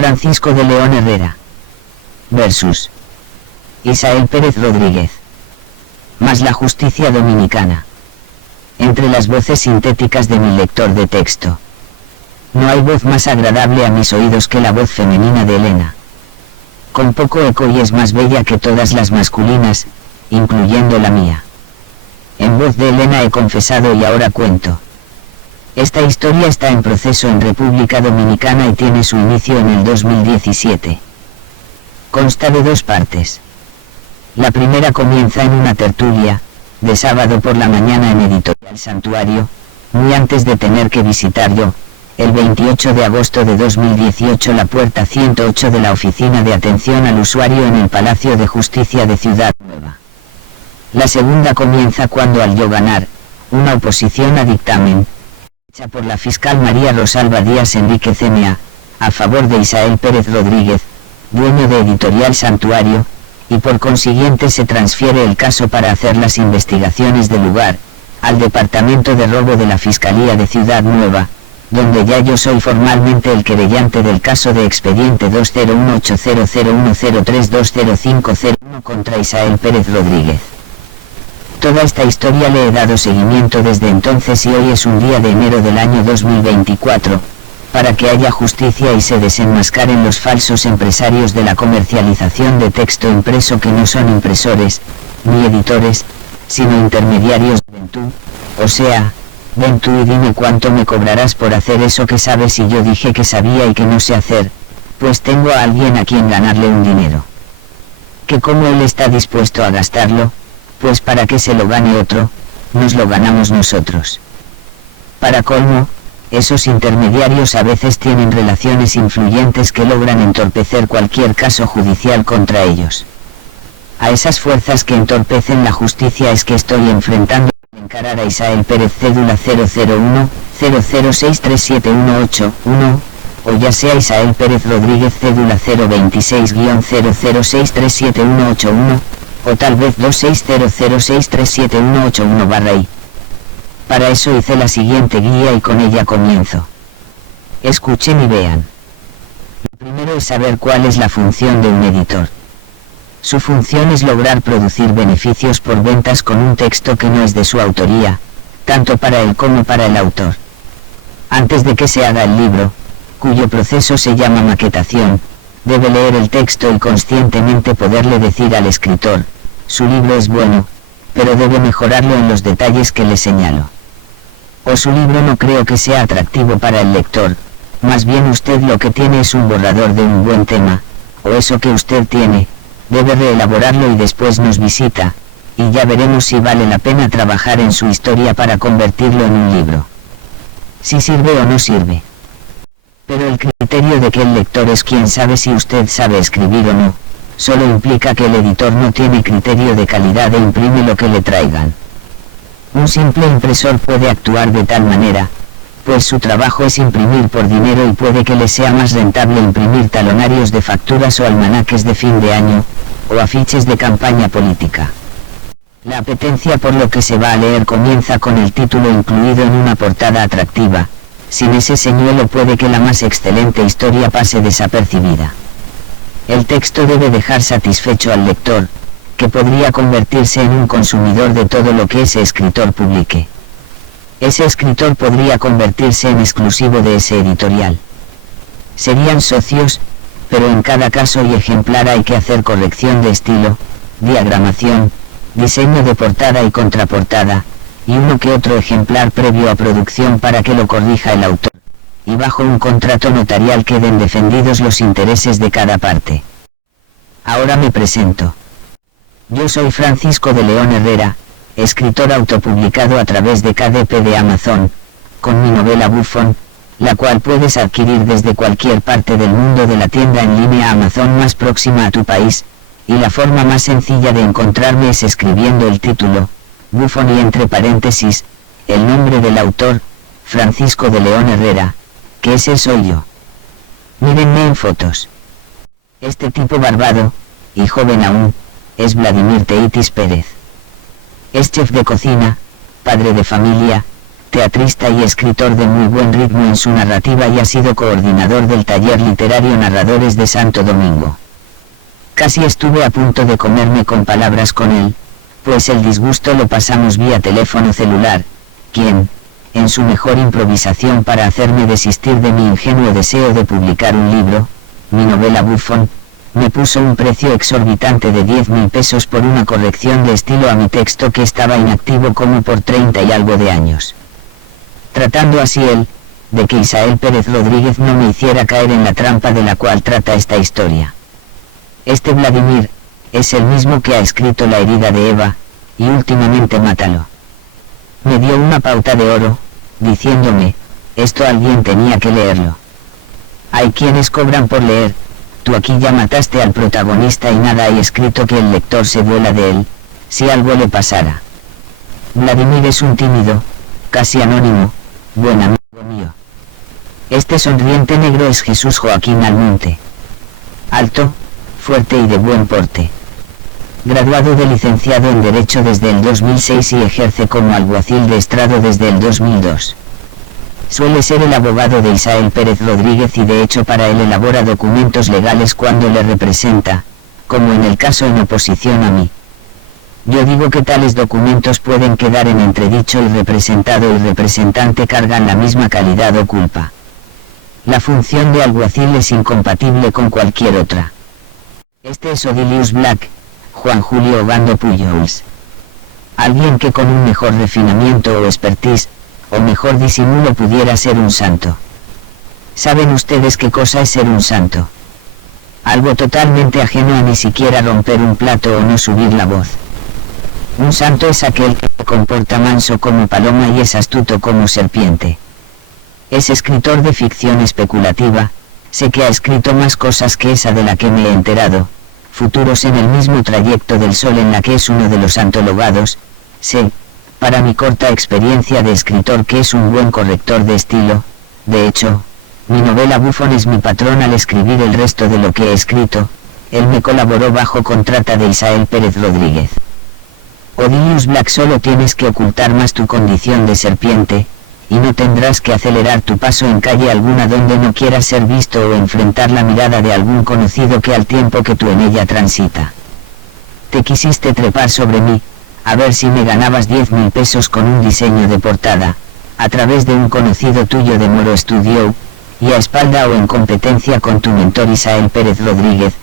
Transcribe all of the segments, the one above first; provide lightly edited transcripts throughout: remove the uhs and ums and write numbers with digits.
Francisco de León Herrera versus Isael Pérez Rodríguez, más la justicia dominicana. Entre las voces sintéticas de mi lector de texto, no hay voz más agradable a mis oídos que la voz femenina de Elena. Con poco eco y es más bella que todas las masculinas, incluyendo la mía. En voz de Elena he confesado y ahora cuento. Esta historia está en proceso en República Dominicana y tiene su inicio en el 2017. Consta de 2 partes. La primera comienza en una tertulia, de sábado por la mañana en Editorial Santuario, muy antes de tener que visitar yo, el 28 de agosto de 2018 la puerta 108 de la Oficina de Atención al Usuario en el Palacio de Justicia de Ciudad Nueva. La segunda comienza cuando al yo ganar, una oposición a dictamen, hecha por la fiscal María Rosalba Díaz Enríquez M.A., a favor de Isael Pérez Rodríguez, dueño de Editorial Santuario, y por consiguiente se transfiere el caso para hacer las investigaciones del lugar, al Departamento de Robo de la Fiscalía de Ciudad Nueva, donde ya yo soy formalmente el querellante del caso de expediente 201800103205001 contra Isael Pérez Rodríguez. Toda esta historia le he dado seguimiento desde entonces y hoy es un día de enero del año 2024, para que haya justicia y se desenmascaren los falsos empresarios de la comercialización de texto impreso que no son impresores, ni editores, sino intermediarios. Ven tú, o sea, ven tú y dime cuánto me cobrarás por hacer eso que sabes y yo dije que sabía y que no sé hacer, pues tengo a alguien a quien ganarle un dinero. Que como él está dispuesto a gastarlo, pues para que se lo gane otro, nos lo ganamos nosotros. Para colmo, esos intermediarios a veces tienen relaciones influyentes que logran entorpecer cualquier caso judicial contra ellos. A esas fuerzas que entorpecen la justicia es que estoy enfrentando a encarar a Isael Pérez cédula 001-00637181, o ya sea Isael Pérez Rodríguez cédula 026-00637181, o tal vez 2600637181-I. Para eso hice la siguiente guía y con ella comienzo. Escuchen y vean. Lo primero es saber cuál es la función de un editor. Su función es lograr producir beneficios por ventas con un texto que no es de su autoría, tanto para él como para el autor. Antes de que se haga el libro, cuyo proceso se llama maquetación, debe leer el texto y conscientemente poderle decir al escritor, su libro es bueno, pero debe mejorarlo en los detalles que le señalo. O su libro no creo que sea atractivo para el lector, más bien usted lo que tiene es un borrador de un buen tema, o eso que usted tiene, debe reelaborarlo y después nos visita, y ya veremos si vale la pena trabajar en su historia para convertirlo en un libro. Si sirve o no sirve. Pero el criterio de que el lector es quien sabe si usted sabe escribir o no, solo implica que el editor no tiene criterio de calidad e imprime lo que le traigan. Un simple impresor puede actuar de tal manera, pues su trabajo es imprimir por dinero y puede que le sea más rentable imprimir talonarios de facturas o almanaques de fin de año, o afiches de campaña política. La apetencia por lo que se va a leer comienza con el título incluido en una portada atractiva. Sin ese señuelo puede que la más excelente historia pase desapercibida. El texto debe dejar satisfecho al lector, que podría convertirse en un consumidor de todo lo que ese escritor publique. Ese escritor podría convertirse en exclusivo de ese editorial. Serían socios, pero en cada caso y ejemplar hay que hacer corrección de estilo, diagramación, diseño de portada y contraportada, y uno que otro ejemplar previo a producción para que lo corrija el autor, y bajo un contrato notarial queden defendidos los intereses de cada parte. Ahora me presento. Yo soy Francisco de León Herrera, escritor autopublicado a través de KDP de Amazon, con mi novela Bufón, la cual puedes adquirir desde cualquier parte del mundo de la tienda en línea Amazon más próxima a tu país, y la forma más sencilla de encontrarme es escribiendo el título, Bufón y entre paréntesis, el nombre del autor, Francisco de León Herrera, que ese soy yo. Mírenme en fotos. Este tipo barbado, y joven aún, es Vladimir Teitis Pérez. Es chef de cocina, padre de familia, teatrista y escritor de muy buen ritmo en su narrativa y ha sido coordinador del taller literario Narradores de Santo Domingo. Casi estuve a punto de comerme con palabras con él, pues el disgusto lo pasamos vía teléfono celular, quien, en su mejor improvisación para hacerme desistir de mi ingenuo deseo de publicar un libro, mi novela Bufón, me puso un precio exorbitante de 10.000 pesos por una corrección de estilo a mi texto que estaba inactivo como por 30 y algo de años. Tratando así él, de que Isael Pérez Rodríguez no me hiciera caer en la trampa de la cual trata esta historia. Este Vladimir, es el mismo que ha escrito La herida de Eva, y últimamente Mátalo. Me dio una pauta de oro, diciéndome, esto alguien tenía que leerlo. Hay quienes cobran por leer, tú aquí ya mataste al protagonista y nada hay escrito que el lector se duela de él, si algo le pasara. Vladimir es un tímido, casi anónimo, buen amigo mío. Este sonriente negro es Jesús Joaquín Almonte. Alto, fuerte y de buen porte. Graduado de licenciado en Derecho desde el 2006 y ejerce como alguacil de estrado desde el 2002. Suele ser el abogado de Isael Pérez Rodríguez y de hecho para él elabora documentos legales cuando le representa, como en el caso en oposición a mí. Yo digo que tales documentos pueden quedar en entredicho y representado y representante cargan la misma calidad o culpa. La función de alguacil es incompatible con cualquier otra. Este es Odilius Black, Juan Julio Obando Pujols. Alguien que con un mejor refinamiento o expertise, o mejor disimulo pudiera ser un santo. ¿Saben ustedes qué cosa es ser un santo? Algo totalmente ajeno a ni siquiera romper un plato o no subir la voz. Un santo es aquel que se comporta manso como paloma y es astuto como serpiente. Es escritor de ficción especulativa, sé que ha escrito más cosas que esa de la que me he enterado, futuros en el mismo trayecto del sol en la que es uno de los antologados, sé, para mi corta experiencia de escritor que es un buen corrector de estilo, de hecho, mi novela Bufón es mi patrón al escribir el resto de lo que he escrito, él me colaboró bajo contrata de Isael Pérez Rodríguez. Odilius Black, solo tienes que ocultar más tu condición de serpiente, y no tendrás que acelerar tu paso en calle alguna donde no quieras ser visto o enfrentar la mirada de algún conocido que al tiempo que tú en ella transita. Te quisiste trepar sobre mí, a ver si me ganabas 10.000 pesos con un diseño de portada, a través de un conocido tuyo de Moro Studio, y a espalda o en competencia con tu mentor Isael Pérez Rodríguez,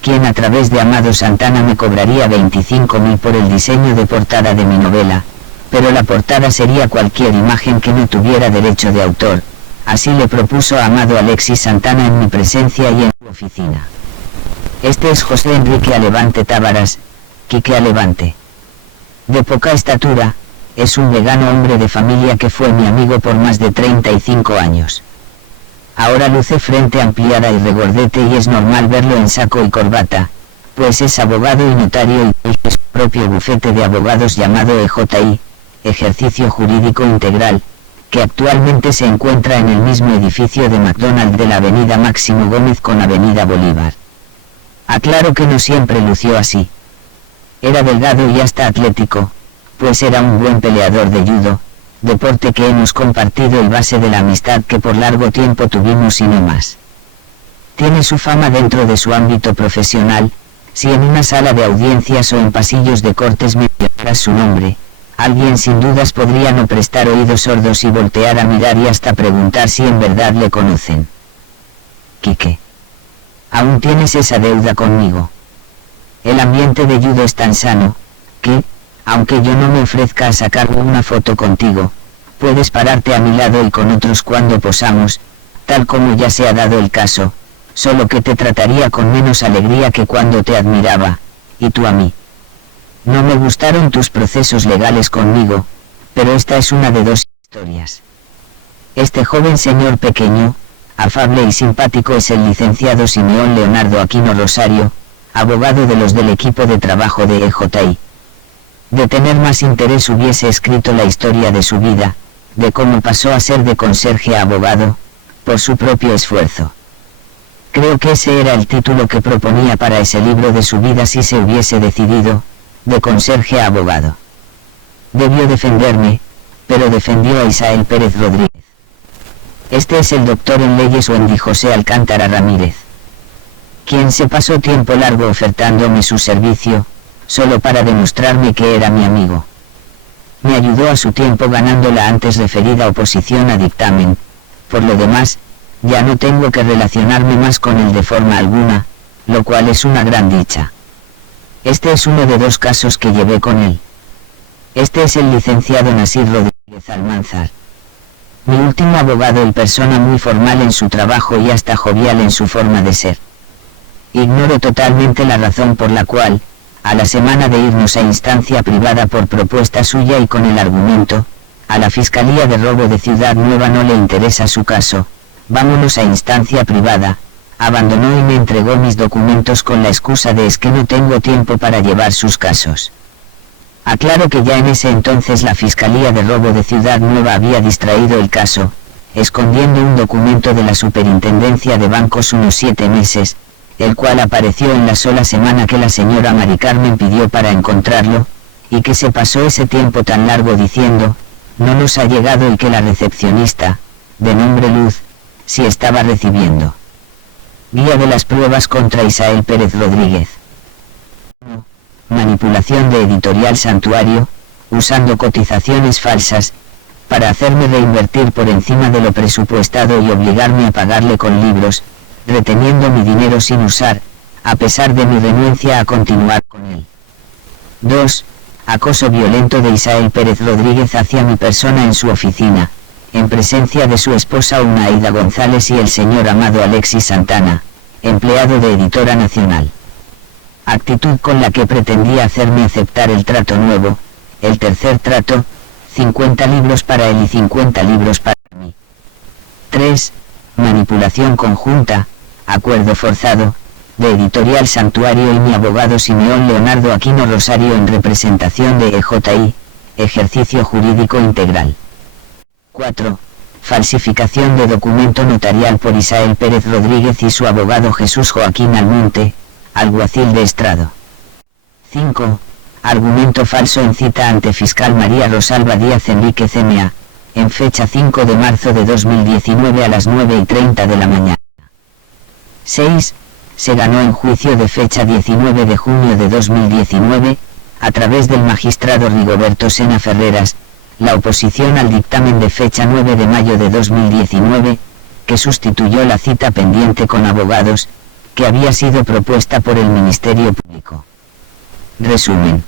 quien a través de Amado Santana me cobraría 25.000 por el diseño de portada de mi novela, pero la portada sería cualquier imagen que no tuviera derecho de autor, así le propuso a Amado Alexis Santana en mi presencia y en su oficina. Este es José Enrique Alevante Tábaras, Quique Alevante. De poca estatura, es un vegano hombre de familia que fue mi amigo por más de 35 años. Ahora luce frente ampliada y regordete y es normal verlo en saco y corbata, pues es abogado y notario y dirige su propio bufete de abogados llamado EJI, Ejercicio Jurídico Integral, que actualmente se encuentra en el mismo edificio de McDonald's de la Avenida Máximo Gómez con Avenida Bolívar. Aclaro que no siempre lució así. Era delgado y hasta atlético, pues era un buen peleador de judo, deporte que hemos compartido y base de la amistad que por largo tiempo tuvimos y no más. Tiene su fama dentro de su ámbito profesional, si en una sala de audiencias o en pasillos de cortes mencionaras su nombre, alguien sin dudas podría no prestar oídos sordos y voltear a mirar y hasta preguntar si en verdad le conocen. Quique. Aún tienes esa deuda conmigo. El ambiente de judo es tan sano, que, aunque yo no me ofrezca a sacarme una foto contigo, puedes pararte a mi lado y con otros cuando posamos, tal como ya se ha dado el caso, solo que te trataría con menos alegría que cuando te admiraba, y tú a mí. No me gustaron tus procesos legales conmigo, pero esta es una de dos historias. Este joven señor pequeño, afable y simpático es el licenciado Simeón Leonardo Aquino Rosario, abogado de los del equipo de trabajo de EJI. De tener más interés hubiese escrito la historia de su vida, de cómo pasó a ser de conserje a abogado, por su propio esfuerzo. Creo que ese era el título que proponía para ese libro de su vida si se hubiese decidido, de conserje a abogado. Debió defenderme, pero defendió a Isael Pérez Rodríguez. Este es el doctor en leyes Wendy José Alcántara Ramírez, quien se pasó tiempo largo ofertándome su servicio, solo para demostrarme que era mi amigo. Me ayudó a su tiempo ganando la antes referida oposición a dictamen. Por lo demás, ya no tengo que relacionarme más con él de forma alguna, lo cual es una gran dicha. Este es uno de 2 casos que llevé con él. Este es el licenciado Nasir Rodríguez Almanzar. Mi último abogado y persona muy formal en su trabajo y hasta jovial en su forma de ser. Ignoro totalmente la razón por la cual, a la semana de irnos a instancia privada por propuesta suya y con el argumento, a la Fiscalía de Robo de Ciudad Nueva no le interesa su caso, vámonos a instancia privada, abandonó y me entregó mis documentos con la excusa de es que no tengo tiempo para llevar sus casos. Aclaro que ya en ese entonces la Fiscalía de Robo de Ciudad Nueva había distraído el caso, escondiendo un documento de la Superintendencia de Bancos unos 7 meses, el cual apareció en la sola semana que la señora Mari Carmen pidió para encontrarlo, y que se pasó ese tiempo tan largo diciendo, no nos ha llegado y que la recepcionista, de nombre Luz, sí estaba recibiendo. Guía de las pruebas contra Isael Pérez Rodríguez. Manipulación de Editorial Santuario, usando cotizaciones falsas, para hacerme reinvertir por encima de lo presupuestado y obligarme a pagarle con libros, reteniendo mi dinero sin usar, a pesar de mi renuencia a continuar con él. 2. Acoso violento de Isael Pérez Rodríguez hacia mi persona en su oficina, en presencia de su esposa Unaida González y el señor Amado Alexis Santana, empleado de Editora Nacional. Actitud con la que pretendía hacerme aceptar el trato nuevo, el tercer trato, 50 libros para él y 50 libros para mí. 3. Manipulación conjunta, acuerdo forzado, de Editorial Santuario y mi abogado Simeón Leonardo Aquino Rosario en representación de EJI, Ejercicio Jurídico Integral. 4. Falsificación de documento notarial por Isael Pérez Rodríguez y su abogado Jesús Joaquín Almonte, alguacil de estrado. 5. Argumento falso en cita ante fiscal María Rosalba Díaz Enríquez M.A., en fecha 5 de marzo de 2019 a las 9:30 de la mañana. 6. Se ganó en juicio de fecha 19 de junio de 2019, a través del magistrado Rigoberto Sena Ferreras, la oposición al dictamen de fecha 9 de mayo de 2019, que sustituyó la cita pendiente con abogados, que había sido propuesta por el Ministerio Público. Resumen.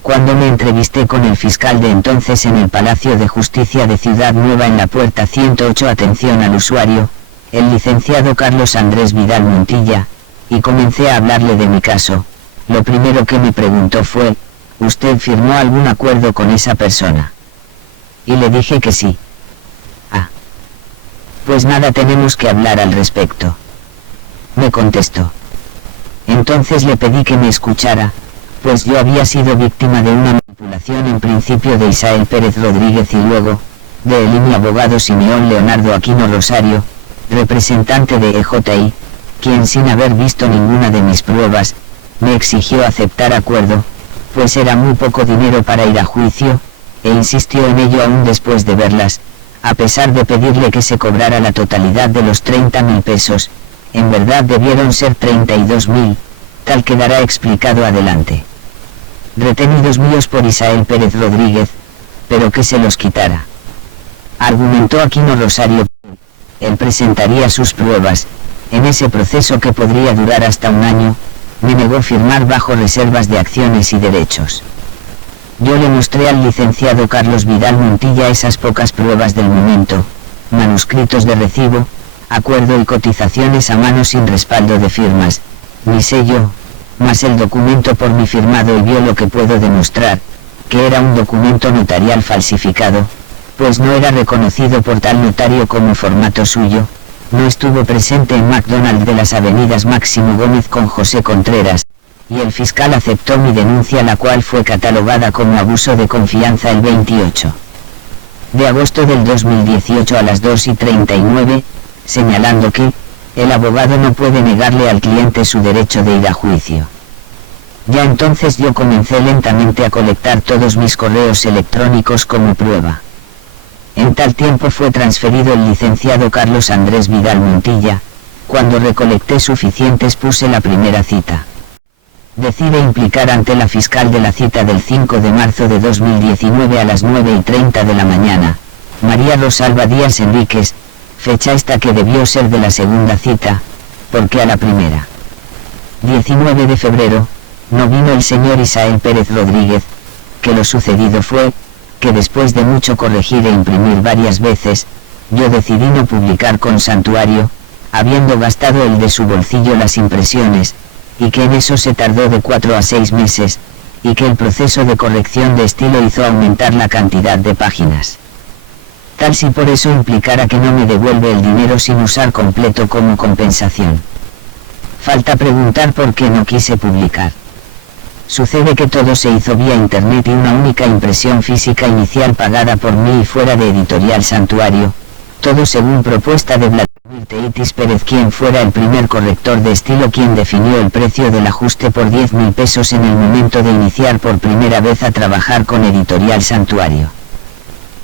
Cuando me entrevisté con el fiscal de entonces en el Palacio de Justicia de Ciudad Nueva en la puerta 108, atención al usuario, el licenciado Carlos Andrés Vidal Montilla, y comencé a hablarle de mi caso, lo primero que me preguntó fue, ¿usted firmó algún acuerdo con esa persona? Y le dije que sí. Ah. Pues nada, tenemos que hablar al respecto. Me contestó. Entonces le pedí que me escuchara, pues yo había sido víctima de una manipulación en principio de Isael Pérez Rodríguez y luego, de él y mi abogado Simeón Leonardo Aquino Rosario, representante de EJI, quien sin haber visto ninguna de mis pruebas, me exigió aceptar acuerdo, pues era muy poco dinero para ir a juicio, e insistió en ello aún después de verlas, a pesar de pedirle que se cobrara la totalidad de los 30.000 pesos, en verdad debieron ser 32.000, tal quedará explicado adelante. Retenidos míos por Isael Pérez Rodríguez, pero que se los quitara. Argumentó Aquino Rosario que él presentaría sus pruebas, en ese proceso que podría durar hasta un año, me negó firmar bajo reservas de acciones y derechos. Yo le mostré al licenciado Carlos Vidal Montilla esas pocas pruebas del momento, manuscritos de recibo, acuerdo y cotizaciones a mano sin respaldo de firmas, mi sello, más el documento por mi firmado, y vio lo que puedo demostrar, que era un documento notarial falsificado, pues no era reconocido por tal notario como formato suyo, no estuvo presente en McDonald's de las avenidas Máximo Gómez con José Contreras, y el fiscal aceptó mi denuncia, la cual fue catalogada como abuso de confianza el 28 de agosto del 2018 a las 2:39, señalando que, el abogado no puede negarle al cliente su derecho de ir a juicio. Ya entonces yo comencé lentamente a colectar todos mis correos electrónicos como prueba. En tal tiempo fue transferido el licenciado Carlos Andrés Vidal Montilla. Cuando recolecté suficientes puse la primera cita. Decide implicar ante la fiscal de la cita del 5 de marzo de 2019 a las 9:30 de la mañana, María Rosalba Díaz Enríquez, fecha esta que debió ser de la segunda cita, porque a la primera. 19 de febrero, no vino el señor Isael Pérez Rodríguez, que lo sucedido fue, que después de mucho corregir e imprimir varias veces, yo decidí no publicar con Santuario, habiendo gastado él de su bolsillo las impresiones, y que en eso se tardó de 4 a 6 meses, y que el proceso de corrección de estilo hizo aumentar la cantidad de páginas. Tal si por eso implicara que no me devuelve el dinero sin usar completo como compensación. Falta preguntar por qué no quise publicar. Sucede que todo se hizo vía internet y una única impresión física inicial pagada por mí y fuera de Editorial Santuario, todo según propuesta de Vladimir Teitis Pérez, quien fuera el primer corrector de estilo, quien definió el precio del ajuste por 10.000 pesos en el momento de iniciar por primera vez a trabajar con Editorial Santuario.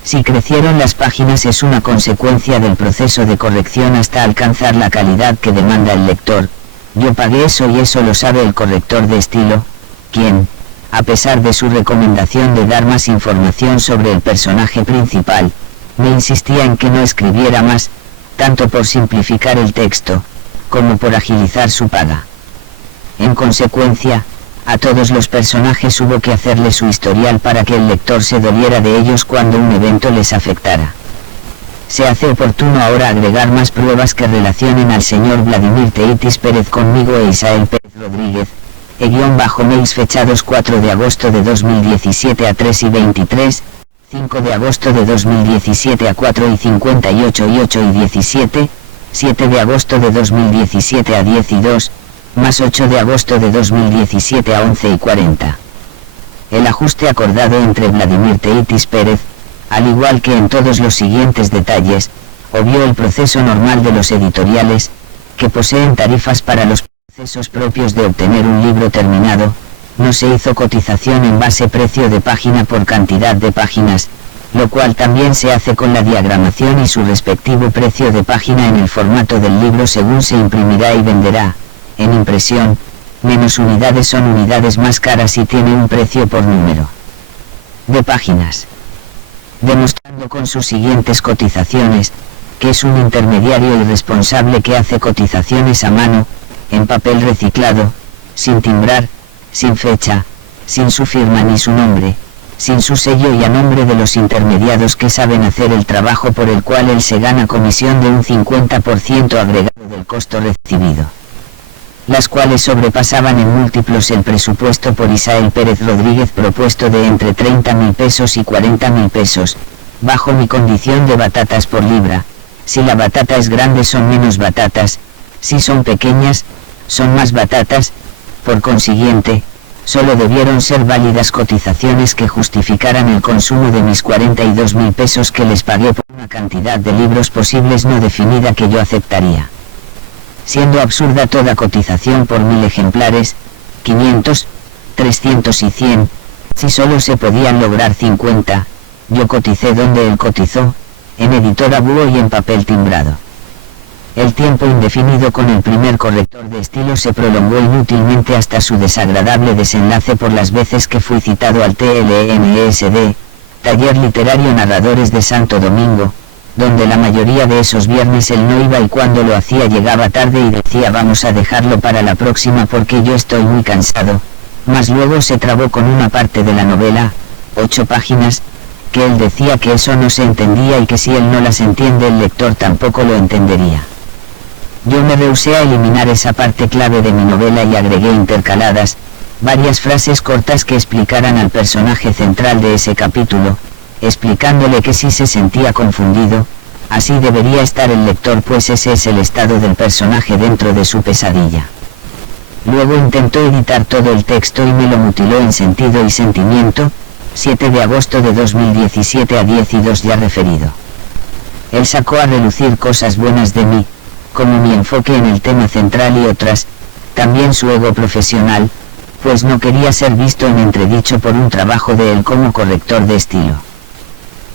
Si crecieron las páginas es una consecuencia del proceso de corrección hasta alcanzar la calidad que demanda el lector. Yo pagué eso y eso lo sabe el corrector de estilo, quien, a pesar de su recomendación de dar más información sobre el personaje principal, me insistía en que no escribiera más, tanto por simplificar el texto, como por agilizar su paga. En consecuencia, a todos los personajes hubo que hacerle su historial para que el lector se doliera de ellos cuando un evento les afectara. Se hace oportuno ahora agregar más pruebas que relacionen al señor Vladimir Teitis Pérez conmigo e Isael Pérez Rodríguez, mails fechados 4 de agosto de 2017 a 3:23, 5 de agosto de 2017 a 4:58 y 8:17, 7 de agosto de 2017 a 10:02, más 8 de agosto de 2017 a 11:40. El ajuste acordado entre Vladimir Teitis Pérez, al igual que en todos los siguientes detalles, obvió el proceso normal de los editoriales, que poseen tarifas para los procesos propios de obtener un libro terminado. No se hizo cotización en base precio de página por cantidad de páginas, lo cual también se hace con la diagramación y su respectivo precio de página en el formato del libro según se imprimirá y venderá. En impresión, menos unidades son unidades más caras y tiene un precio por número de páginas. Demostrando con sus siguientes cotizaciones, que es un intermediario irresponsable que hace cotizaciones a mano, en papel reciclado, sin timbrar, sin fecha, sin su firma ni su nombre, sin su sello y a nombre de los intermediados que saben hacer el trabajo por el cual él se gana comisión de un 50% agregado del costo recibido, las cuales sobrepasaban en múltiplos el presupuesto por Isael Pérez Rodríguez propuesto de entre 30.000 pesos y 40.000 pesos, bajo mi condición de batatas por libra. Si la batata es grande son menos batatas, si son pequeñas, son más batatas. Por consiguiente, solo debieron ser válidas cotizaciones que justificaran el consumo de mis 42.000 pesos que les pagué por una cantidad de libros posibles no definida que yo aceptaría. Siendo absurda toda cotización por 1.000 ejemplares, 500, 300 y 100, si solo se podían lograr 50, yo coticé donde él cotizó, en editora Búho y en papel timbrado. El tiempo indefinido con el primer corrector de estilo se prolongó inútilmente hasta su desagradable desenlace por las veces que fui citado al TLNSD, Taller Literario Narradores de Santo Domingo, donde la mayoría de esos viernes él no iba y cuando lo hacía llegaba tarde y decía vamos a dejarlo para la próxima porque yo estoy muy cansado, mas luego se trabó con una parte de la novela, 8 páginas, que él decía que eso no se entendía y que si él no las entiende el lector tampoco lo entendería. Yo me rehusé a eliminar esa parte clave de mi novela y agregué intercaladas, varias frases cortas que explicaran al personaje central de ese capítulo, explicándole que si se sentía confundido, así debería estar el lector pues ese es el estado del personaje dentro de su pesadilla. Luego intentó editar todo el texto y me lo mutiló en sentido y sentimiento, 7 de agosto de 2017 a 10:02 ya referido. Él sacó a relucir cosas buenas de mí, como mi enfoque en el tema central y otras, también su ego profesional, pues no quería ser visto en entredicho por un trabajo de él como corrector de estilo.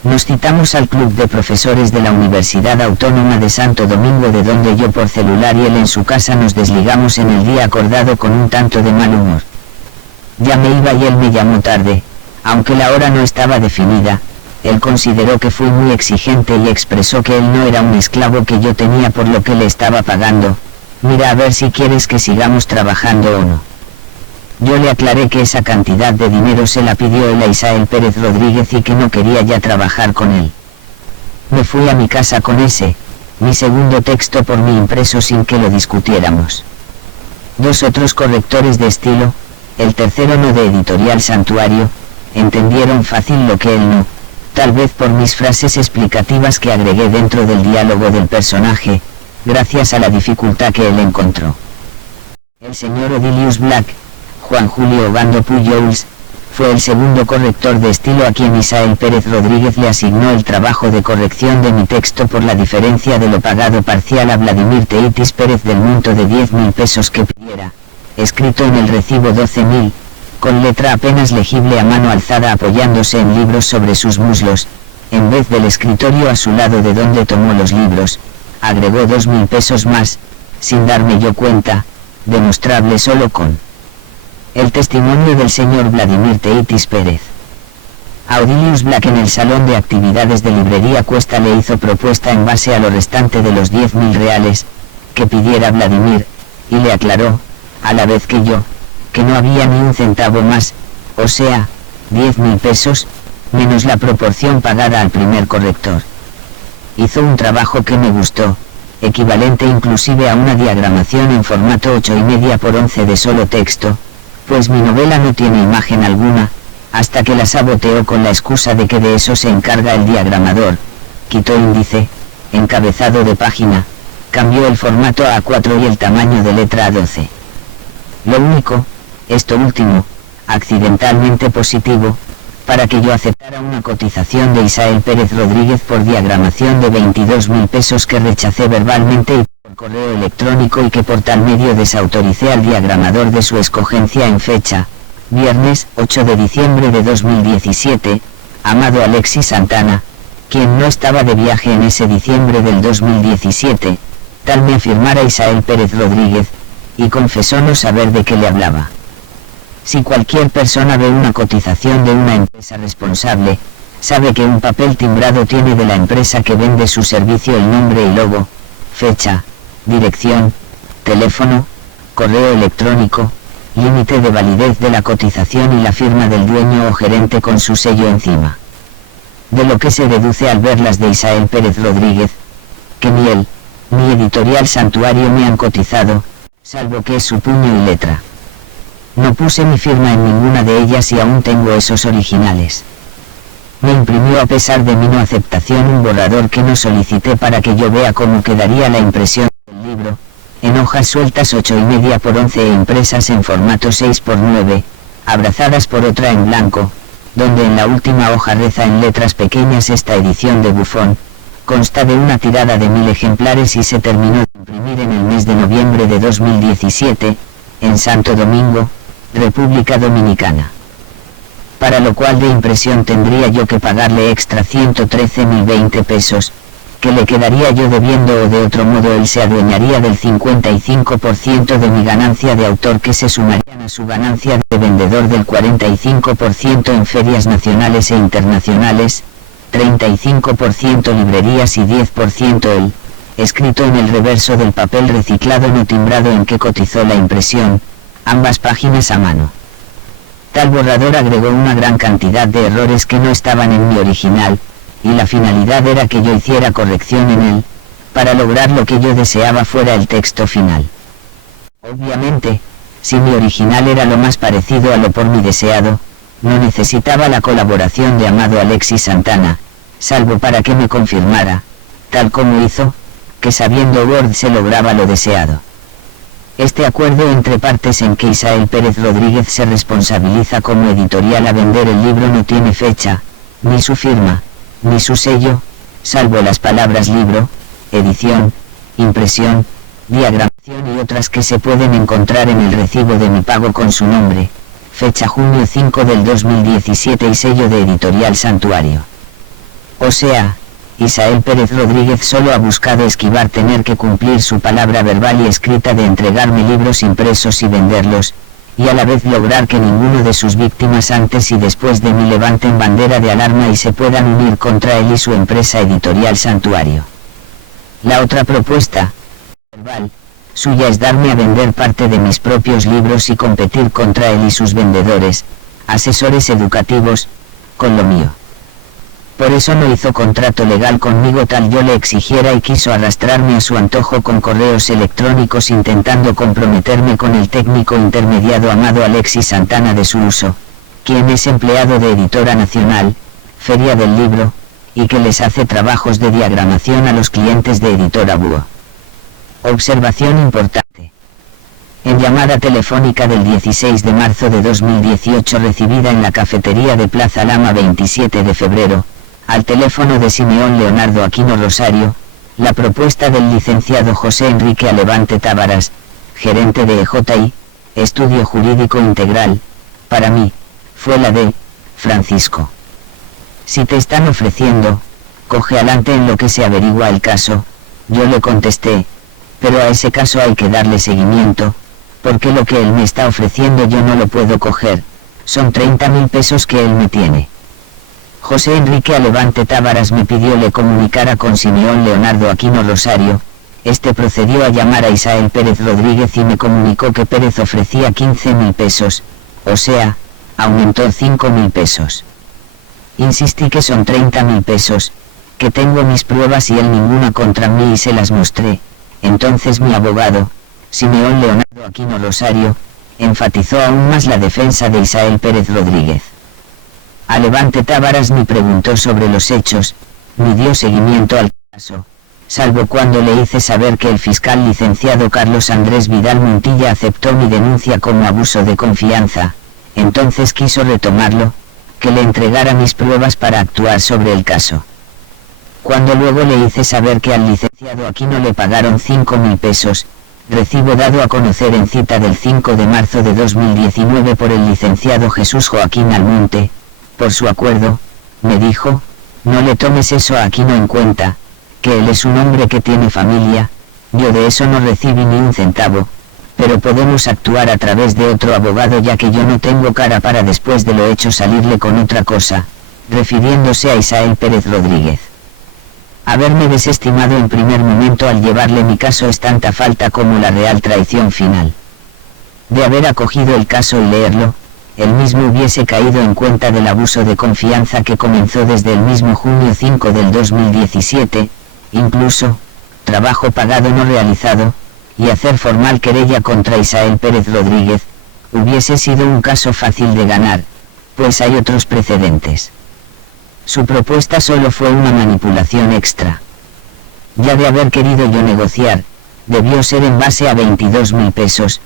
Nos citamos al club de profesores de la Universidad Autónoma de Santo Domingo, de donde yo por celular y él en su casa nos desligamos en el día acordado con un tanto de mal humor. Ya me iba y él me llamó tarde, aunque la hora no estaba definida. Él consideró que fui muy exigente y expresó que él no era un esclavo que yo tenía por lo que le estaba pagando. Mira a ver si quieres que sigamos trabajando o no. Yo le aclaré que esa cantidad de dinero se la pidió él a Isael Pérez Rodríguez y que no quería ya trabajar con él. Me fui a mi casa con ese, mi segundo texto por mí impreso sin que lo discutiéramos. 2 otros correctores de estilo, el tercero no de Editorial Santuario, entendieron fácil lo que él no, tal vez por mis frases explicativas que agregué dentro del diálogo del personaje, gracias a la dificultad que él encontró. El señor Odilius Black, Juan Julio Obando Pujols, fue el segundo corrector de estilo a quien Isael Pérez Rodríguez le asignó el trabajo de corrección de mi texto por la diferencia de lo pagado parcial a Vladimir Teitis Pérez del monto de 10.000 pesos que pidiera, escrito en el recibo 12.000, con letra apenas legible a mano alzada apoyándose en libros sobre sus muslos, en vez del escritorio a su lado de donde tomó los libros, agregó 2.000 pesos más, sin darme yo cuenta, demostrable solo con el testimonio del señor Vladimir Teitis Pérez. A Odilius Black en el salón de actividades de librería Cuesta le hizo propuesta en base a lo restante de los 10.000 reales, que pidiera Vladimir, y le aclaró, a la vez que yo, que no había ni un centavo más, o sea, 10.000 pesos, menos la proporción pagada al primer corrector. Hizo un trabajo que me gustó, equivalente inclusive a una diagramación en formato 8,5 por 11 de solo texto, pues mi novela no tiene imagen alguna, hasta que la saboteó con la excusa de que de eso se encarga el diagramador, quitó índice, encabezado de página, cambió el formato a A4 y el tamaño de letra a 12. Lo único, esto último, accidentalmente positivo, para que yo aceptara una cotización de Isael Pérez Rodríguez por diagramación de 22.000 pesos que rechacé verbalmente y por correo electrónico y que por tal medio desautoricé al diagramador de su escogencia en fecha, viernes 8 de diciembre de 2017, amado Alexis Santana, quien no estaba de viaje en ese diciembre del 2017, tal me afirmara Isael Pérez Rodríguez, y confesó no saber de qué le hablaba. Si cualquier persona ve una cotización de una empresa responsable, sabe que un papel timbrado tiene de la empresa que vende su servicio el nombre y logo, fecha, dirección, teléfono, correo electrónico, límite de validez de la cotización y la firma del dueño o gerente con su sello encima. De lo que se deduce al ver las de Isael Pérez Rodríguez, que ni él, ni Editorial Santuario me han cotizado, salvo que es su puño y letra. No puse mi firma en ninguna de ellas y aún tengo esos originales. Me imprimió a pesar de mi no aceptación un borrador que no solicité para que yo vea cómo quedaría la impresión del libro, en hojas sueltas 8,5 por 11 e impresas en formato 6 por 9, abrazadas por otra en blanco, donde en la última hoja reza en letras pequeñas: esta edición de Bufón, consta de una tirada de 1.000 ejemplares y se terminó de imprimir en el mes de noviembre de 2017, en Santo Domingo, República Dominicana. Para lo cual de impresión tendría yo que pagarle extra 113.020 pesos, que le quedaría yo debiendo, o de otro modo él se adueñaría del 55% de mi ganancia de autor, que se sumarían a su ganancia de vendedor del 45% en ferias nacionales e internacionales, 35% librerías y 10% él, escrito en el reverso del papel reciclado no timbrado en que cotizó la impresión, ambas páginas a mano. Tal borrador agregó una gran cantidad de errores que no estaban en mi original, y la finalidad era que yo hiciera corrección en él, para lograr lo que yo deseaba fuera el texto final. Obviamente, si mi original era lo más parecido a lo por mí deseado, no necesitaba la colaboración de amado Alexis Santana, salvo para que me confirmara, tal como hizo, que sabiendo Word se lograba lo deseado. Este acuerdo entre partes, en que Isael Pérez Rodríguez se responsabiliza como editorial a vender el libro, no tiene fecha, ni su firma, ni su sello, salvo las palabras libro, edición, impresión, diagramación y otras que se pueden encontrar en el recibo de mi pago con su nombre, fecha junio 5 del 2017 y sello de Editorial Santuario. O sea, Isael Pérez Rodríguez solo ha buscado esquivar tener que cumplir su palabra verbal y escrita de entregarme libros impresos y venderlos, y a la vez lograr que ninguno de sus víctimas antes y después de mí levanten bandera de alarma y se puedan unir contra él y su empresa Editorial Santuario. La otra propuesta, verbal, suya es darme a vender parte de mis propios libros y competir contra él y sus vendedores, asesores educativos, con lo mío. Por eso no hizo contrato legal conmigo tal yo le exigiera y quiso arrastrarme a su antojo con correos electrónicos intentando comprometerme con el técnico intermediado Amado Alexis Santana de su uso, quien es empleado de Editora Nacional, Feria del Libro, y que les hace trabajos de diagramación a los clientes de Editora Búho. Observación importante. En llamada telefónica del 16 de marzo de 2018 recibida en la cafetería de Plaza Lama 27 de febrero, al teléfono de Simeón Leonardo Aquino Rosario, la propuesta del licenciado José Enrique Alevante Tábaras, gerente de EJI, Estudio Jurídico Integral, para mí, fue la de, Francisco. Si te están ofreciendo, coge adelante en lo que se averigua el caso, yo le contesté, pero a ese caso hay que darle seguimiento, porque lo que él me está ofreciendo yo no lo puedo coger, son 30.000 pesos que él me tiene. José Enrique Alevante Tábaras me pidió le comunicara con Simeón Leonardo Aquino Rosario, este procedió a llamar a Isael Pérez Rodríguez y me comunicó que Pérez ofrecía 15.000 pesos, o sea, aumentó 5.000 pesos. Insistí que son 30.000 pesos, que tengo mis pruebas y él ninguna contra mí y se las mostré. Entonces mi abogado, Simeón Leonardo Aquino Rosario, enfatizó aún más la defensa de Isael Pérez Rodríguez. Alevante Tábaras ni preguntó sobre los hechos, ni dio seguimiento al caso, salvo cuando le hice saber que el fiscal licenciado Carlos Andrés Vidal Montilla aceptó mi denuncia como abuso de confianza, entonces quiso retomarlo, que le entregara mis pruebas para actuar sobre el caso. Cuando luego le hice saber que al licenciado Aquino le pagaron 5.000 pesos, recibo dado a conocer en cita del 5 de marzo de 2019 por el licenciado Jesús Joaquín Almonte, por su acuerdo, me dijo, no le tomes eso a Aquino en cuenta, que él es un hombre que tiene familia, yo de eso no recibí ni un centavo, pero podemos actuar a través de otro abogado ya que yo no tengo cara para después de lo hecho salirle con otra cosa, refiriéndose a Isael Pérez Rodríguez. Haberme desestimado en primer momento al llevarle mi caso es tanta falta como la real traición final. De haber acogido el caso y leerlo, él mismo hubiese caído en cuenta del abuso de confianza que comenzó desde el mismo junio 5 del 2017, incluso, trabajo pagado no realizado, y hacer formal querella contra Isael Pérez Rodríguez, hubiese sido un caso fácil de ganar, pues hay otros precedentes. Su propuesta solo fue una manipulación extra. Ya de haber querido yo negociar, debió ser en base a 22.000 pesos,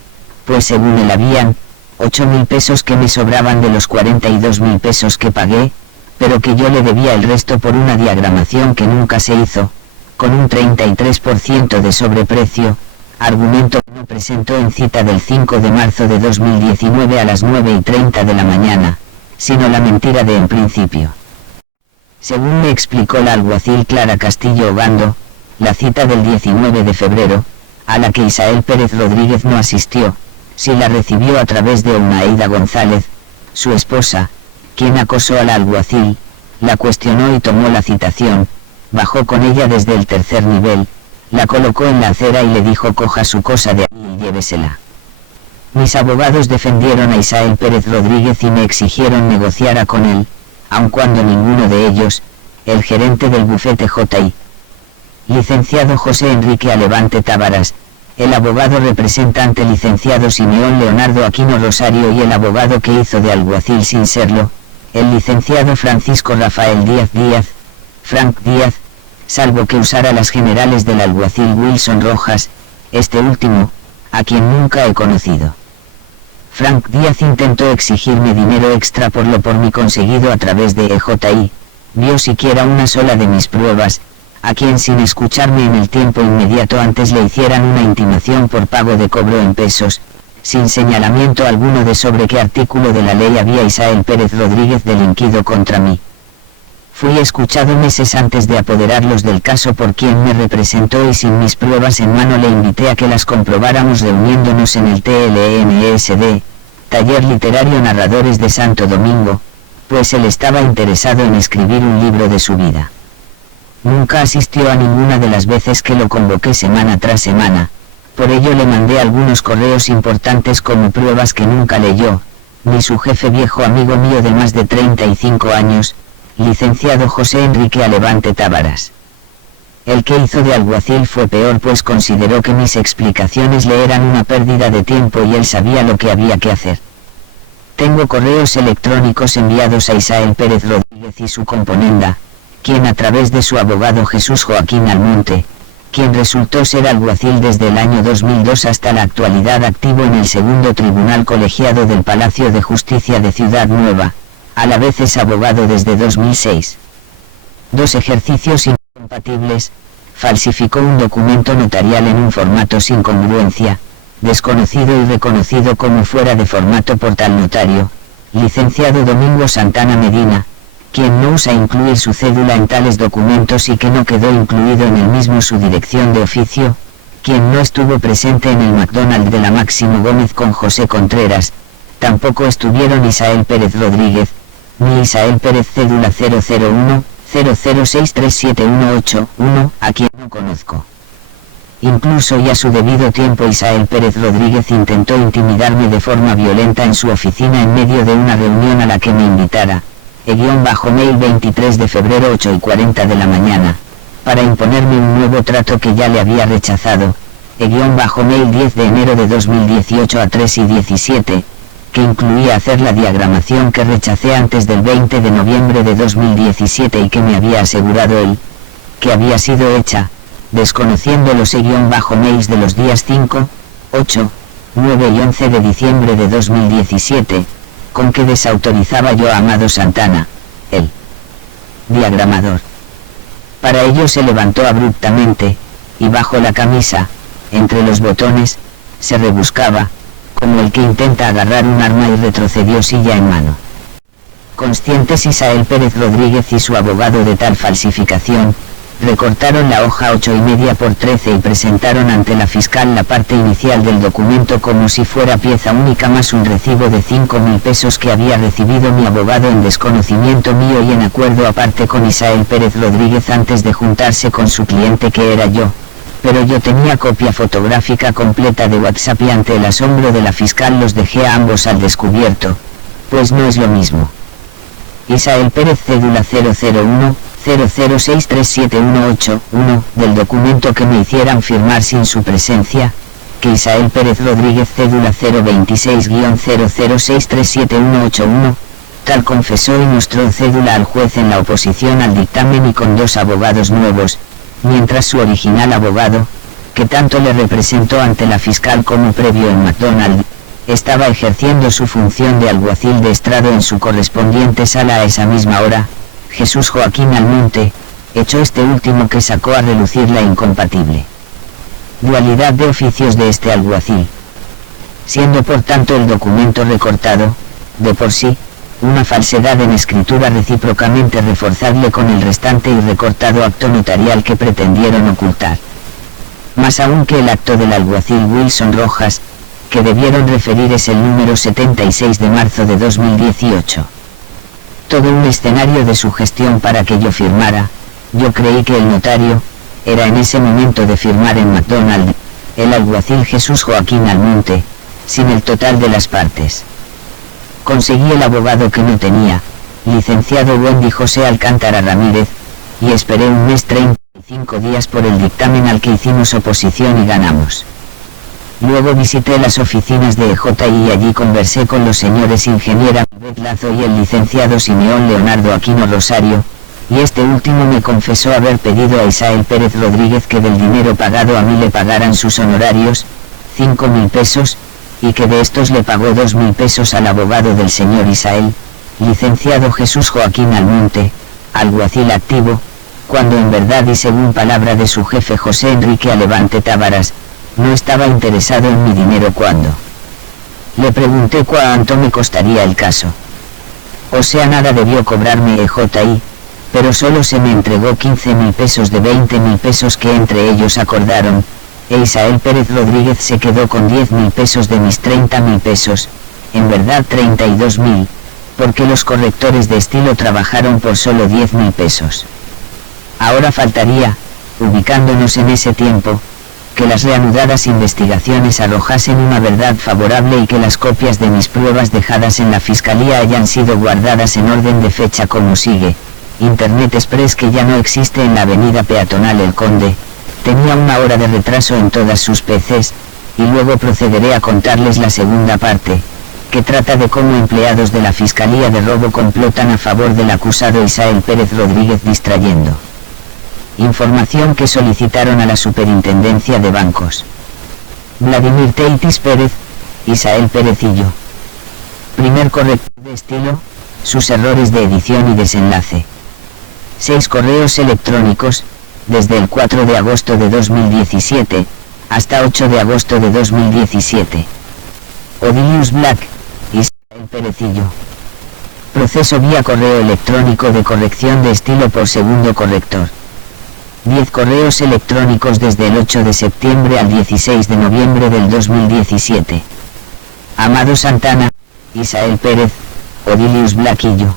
pues según él habían, 8.000 pesos que me sobraban de los 42.000 pesos que pagué, pero que yo le debía el resto por una diagramación que nunca se hizo, con un 33% de sobreprecio, argumento que no presentó en cita del 5 de marzo de 2019 a las 9:30 de la mañana, sino la mentira de en principio. Según me explicó la alguacil Clara Castillo Obando, la cita del 19 de febrero, a la que Isael Pérez Rodríguez no asistió, sí la recibió a través de Unaída González, su esposa, quien acosó a la alguacil, la cuestionó y tomó la citación, bajó con ella desde el tercer nivel, la colocó en la acera y le dijo coja su cosa de ahí y llévesela. Mis abogados defendieron a Isael Pérez Rodríguez y me exigieron negociara con él, aun cuando ninguno de ellos, el gerente del bufete J.I. licenciado José Enrique Alevante Tábaras, el abogado representante licenciado Simeón Leonardo Aquino Rosario y el abogado que hizo de alguacil sin serlo, el licenciado Francisco Rafael Díaz, Frank Díaz, salvo que usara las generales del alguacil Wilson Rojas, este último, a quien nunca he conocido. Frank Díaz intentó exigirme dinero extra por lo por mí conseguido a través de EJI, vio siquiera una sola de mis pruebas, a quien sin escucharme en el tiempo inmediato antes le hicieran una intimación por pago de cobro en pesos, sin señalamiento alguno de sobre qué artículo de la ley había Isael Pérez Rodríguez delinquido contra mí. Fui escuchado meses antes de apoderarlos del caso por quien me representó y sin mis pruebas en mano le invité a que las comprobáramos reuniéndonos en el TLNSD, Taller Literario Narradores de Santo Domingo, pues él estaba interesado en escribir un libro de su vida. Nunca asistió a ninguna de las veces que lo convoqué semana tras semana, por ello le mandé algunos correos importantes como pruebas que nunca leyó, ni su jefe viejo amigo mío de más de 35 años, licenciado José Enrique Alevante Tábaras. El que hizo de alguacil fue peor pues consideró que mis explicaciones le eran una pérdida de tiempo y él sabía lo que había que hacer. Tengo correos electrónicos enviados a Isael Pérez Rodríguez y su componenda, quien a través de su abogado Jesús Joaquín Almonte, quien resultó ser alguacil desde el año 2002 hasta la actualidad activo en el segundo tribunal colegiado del Palacio de Justicia de Ciudad Nueva, a la vez es abogado desde 2006. 2 ejercicios incompatibles, falsificó un documento notarial en un formato sin congruencia, desconocido y reconocido como fuera de formato por tal notario, licenciado Domingo Santana Medina, quien no usa incluir su cédula en tales documentos y que no quedó incluido en el mismo su dirección de oficio, quien no estuvo presente en el McDonald's de la Máximo Gómez con José Contreras, tampoco estuvieron Isael Pérez Rodríguez, ni Isael Pérez cédula 001, 0063718-1, a quien no conozco. Incluso y a su debido tiempo Isael Pérez Rodríguez intentó intimidarme de forma violenta en su oficina en medio de una reunión a la que me invitara, _mail 23 de febrero 8:40 de la mañana, para imponerme un nuevo trato que ya le había rechazado, _mail 10 de enero de 2018 a 3:17, que incluía hacer la diagramación que rechacé antes del 20 de noviembre de 2017 y que me había asegurado él, que había sido hecha, desconociendo los _mails de los días 5, 8, 9 y 11 de diciembre de 2017, con que desautorizaba yo a Amado Santana, el diagramador. Para ello se levantó abruptamente, y bajo la camisa, entre los botones, se rebuscaba, como el que intenta agarrar un arma y retrocedió silla en mano. Conscientes Isael Pérez Rodríguez y su abogado de tal falsificación, recortaron la hoja 8,5 por 13 y presentaron ante la fiscal la parte inicial del documento como si fuera pieza única más un recibo de 5.000 pesos que había recibido mi abogado en desconocimiento mío y en acuerdo aparte con Isael Pérez Rodríguez antes de juntarse con su cliente que era yo, pero yo tenía copia fotográfica completa de WhatsApp y ante el asombro de la fiscal los dejé a ambos al descubierto, pues no es lo mismo. Isael Pérez cédula 001, 0063718-1, del documento que me hicieran firmar sin su presencia, que Isael Pérez Rodríguez cédula 026-00637181, tal confesó y mostró cédula al juez en la oposición al dictamen y con 2 abogados nuevos, mientras su original abogado, que tanto le representó ante la fiscal como previo en McDonald's, estaba ejerciendo su función de alguacil de estrado en su correspondiente sala a esa misma hora. Jesús Joaquín Almonte, hecho este último que sacó a relucir la incompatible dualidad de oficios de este alguacil. Siendo por tanto el documento recortado, de por sí, una falsedad en escritura recíprocamente reforzable con el restante y recortado acto notarial que pretendieron ocultar. Más aún que el acto del alguacil Wilson Rojas, que debieron referir es el número 76 de marzo de 2018. Todo un escenario de sugestión para que yo firmara. Yo creí que el notario era en ese momento de firmar en McDonald's, el alguacil Jesús Joaquín Almonte, sin el total de las partes. Conseguí el abogado que no tenía, licenciado Wendy José Alcántara Ramírez, y esperé un mes 35 días por el dictamen al que hicimos oposición y ganamos. Luego visité las oficinas de EJI y allí conversé con los señores ingeniera Beth Lazo y el licenciado Simeón Leonardo Aquino Rosario, y este último me confesó haber pedido a Isael Pérez Rodríguez que del dinero pagado a mí le pagaran sus honorarios, 5.000 pesos, y que de estos le pagó 2.000 pesos al abogado del señor Isael, licenciado Jesús Joaquín Almonte, alguacil activo, cuando en verdad y según palabra de su jefe José Enrique Alevante Tábaras, no estaba interesado en mi dinero cuando Le pregunté cuánto me costaría el caso. O sea, nada debió cobrarme EJI, pero solo se me entregó 15.000 pesos de 20.000 pesos que entre ellos acordaron, e Isael Pérez Rodríguez se quedó con 10.000 pesos de mis 30.000 pesos, en verdad 32.000, porque los correctores de estilo trabajaron por solo 10.000 pesos. Ahora faltaría, ubicándonos en ese tiempo, que las reanudadas investigaciones arrojasen una verdad favorable y que las copias de mis pruebas dejadas en la Fiscalía hayan sido guardadas en orden de fecha como sigue. Internet Express, que ya no existe en la avenida peatonal El Conde, tenía 1 hora de retraso en todas sus PCs, y luego procederé a contarles la segunda parte, que trata de cómo empleados de la Fiscalía de Robo complotan a favor del acusado Isael Pérez Rodríguez distrayendo información que solicitaron a la Superintendencia de Bancos. Vladimir Teitis Pérez, Isael Pérez y yo. Primer corrector de estilo, sus errores de edición y desenlace. 6 correos electrónicos, desde el 4 de agosto de 2017, hasta 8 de agosto de 2017. Odilius Black, Isael Pérez y yo. Proceso vía correo electrónico de corrección de estilo por segundo corrector. 10 correos electrónicos desde el 8 de septiembre al 16 de noviembre del 2017. Amado Santana, Isael Pérez, Odilius Black y yo.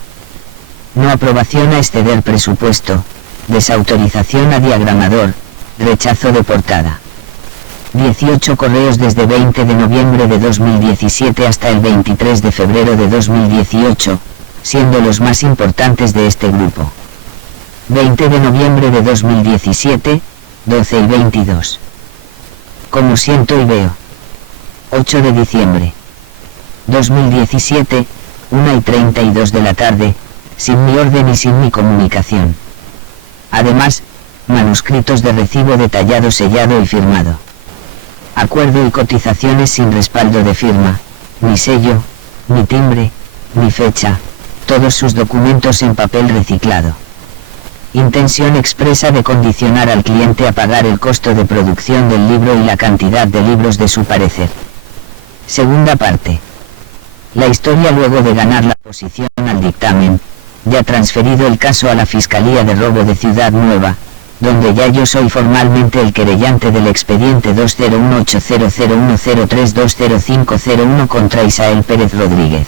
No aprobación a exceder presupuesto, desautorización a diagramador, rechazo de portada. 18 correos desde 20 de noviembre de 2017 hasta el 23 de febrero de 2018, siendo los más importantes de este grupo. 20 de noviembre de 2017, 12 y 22. Como siento y veo. 8 de diciembre 2017, 1 y 32 de la tarde, sin mi orden y sin mi comunicación. Además, manuscritos de recibo detallado, sellado y firmado. Acuerdo y cotizaciones sin respaldo de firma, ni sello, ni timbre, ni fecha, todos sus documentos en papel reciclado. Intención expresa de condicionar al cliente a pagar el costo de producción del libro y la cantidad de libros de su parecer. Segunda parte. La historia luego de ganar la oposición al dictamen, ya transferido el caso a la Fiscalía de Robo de Ciudad Nueva, donde ya yo soy formalmente el querellante del expediente 201800103200501 contra Isael Pérez Rodríguez.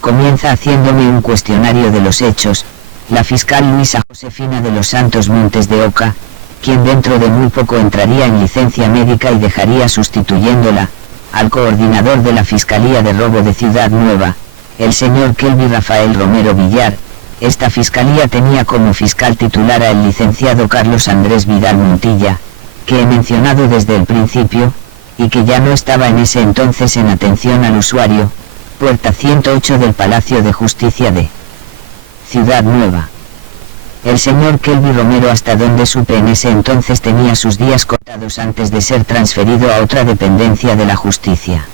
Comienza haciéndome un cuestionario de los hechos, la fiscal Luisa Josefina de los Santos Montes de Oca, quien dentro de muy poco entraría en licencia médica y dejaría sustituyéndola, al coordinador de la Fiscalía de Robo de Ciudad Nueva, el señor Kelvin Rafael Romero Villar. Esta fiscalía tenía como fiscal titular al licenciado Carlos Andrés Vidal Montilla, que he mencionado desde el principio, y que ya no estaba en ese entonces en atención al usuario, puerta 108 del Palacio de Justicia de Ciudad Nueva. El señor Kelvin Romero, hasta donde supe en ese entonces, tenía sus días contados antes de ser transferido a otra dependencia de la justicia.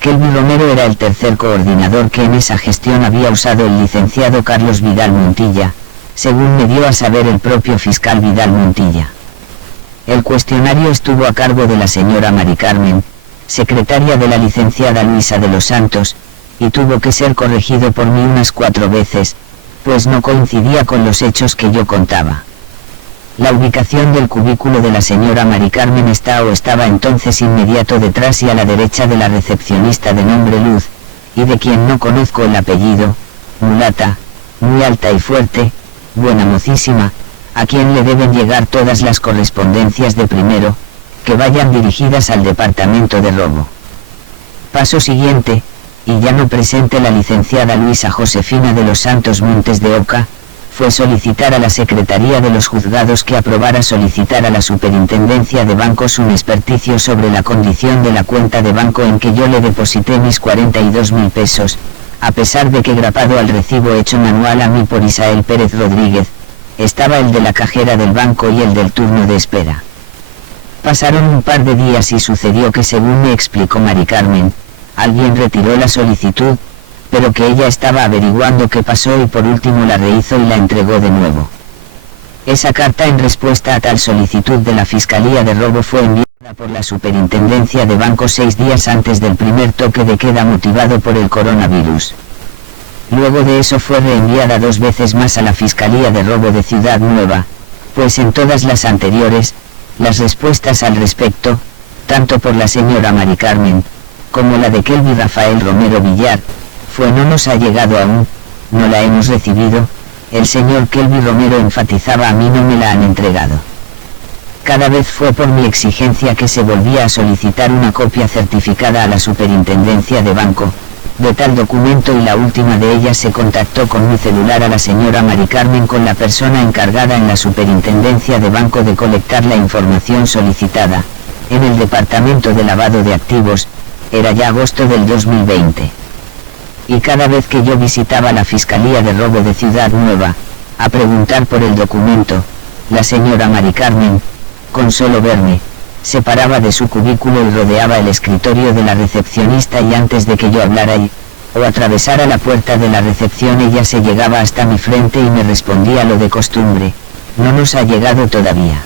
Kelvin Romero era el tercer coordinador que en esa gestión había usado el licenciado Carlos Vidal Montilla, según me dio a saber el propio fiscal Vidal Montilla. El cuestionario estuvo a cargo de la señora Mari Carmen, secretaria de la licenciada Luisa de los Santos, y tuvo que ser corregido por mí unas 4 veces, pues no coincidía con los hechos que yo contaba. La ubicación del cubículo de la señora Mari Carmen estaba entonces inmediato detrás y a la derecha de la recepcionista de nombre Luz, y de quien no conozco el apellido, mulata, muy alta y fuerte, buena mocísima, a quien le deben llegar todas las correspondencias de primero, que vayan dirigidas al departamento de robo. Paso siguiente, y ya no presente la licenciada Luisa Josefina de los Santos Montes de Oca, fue solicitar a la Secretaría de los Juzgados que aprobara solicitar a la Superintendencia de Bancos un experticio sobre la condición de la cuenta de banco en que yo le deposité mis 42.000 pesos, a pesar de que grapado al recibo hecho manual a mí por Isael Pérez Rodríguez, estaba el de la cajera del banco y el del turno de espera. Pasaron un par de días y sucedió que, según me explicó Mari Carmen, alguien retiró la solicitud, pero que ella estaba averiguando qué pasó y por último la rehizo y la entregó de nuevo. Esa carta en respuesta a tal solicitud de la Fiscalía de Robo fue enviada por la Superintendencia de Bancos 6 días antes del primer toque de queda motivado por el coronavirus. Luego de eso fue reenviada 2 veces más a la Fiscalía de Robo de Ciudad Nueva, pues en todas las anteriores, las respuestas al respecto, tanto por la señora Mari Carmen, como la de Kelvin Rafael Romero Villar, fue no nos ha llegado aún, no la hemos recibido, el señor Kelvin Romero enfatizaba a mí no me la han entregado. Cada vez fue por mi exigencia que se volvía a solicitar una copia certificada a la Superintendencia de Banco, de tal documento y la última de ellas se contactó con mi celular a la señora Mari Carmen con la persona encargada en la Superintendencia de Banco de colectar la información solicitada, en el Departamento de Lavado de Activos, era ya agosto del 2020. Y cada vez que yo visitaba la Fiscalía de Robo de Ciudad Nueva, a preguntar por el documento, la señora Mari Carmen, con solo verme, se paraba de su cubículo y rodeaba el escritorio de la recepcionista y antes de que yo hablara o atravesara la puerta de la recepción ella se llegaba hasta mi frente y me respondía lo de costumbre, no nos ha llegado todavía.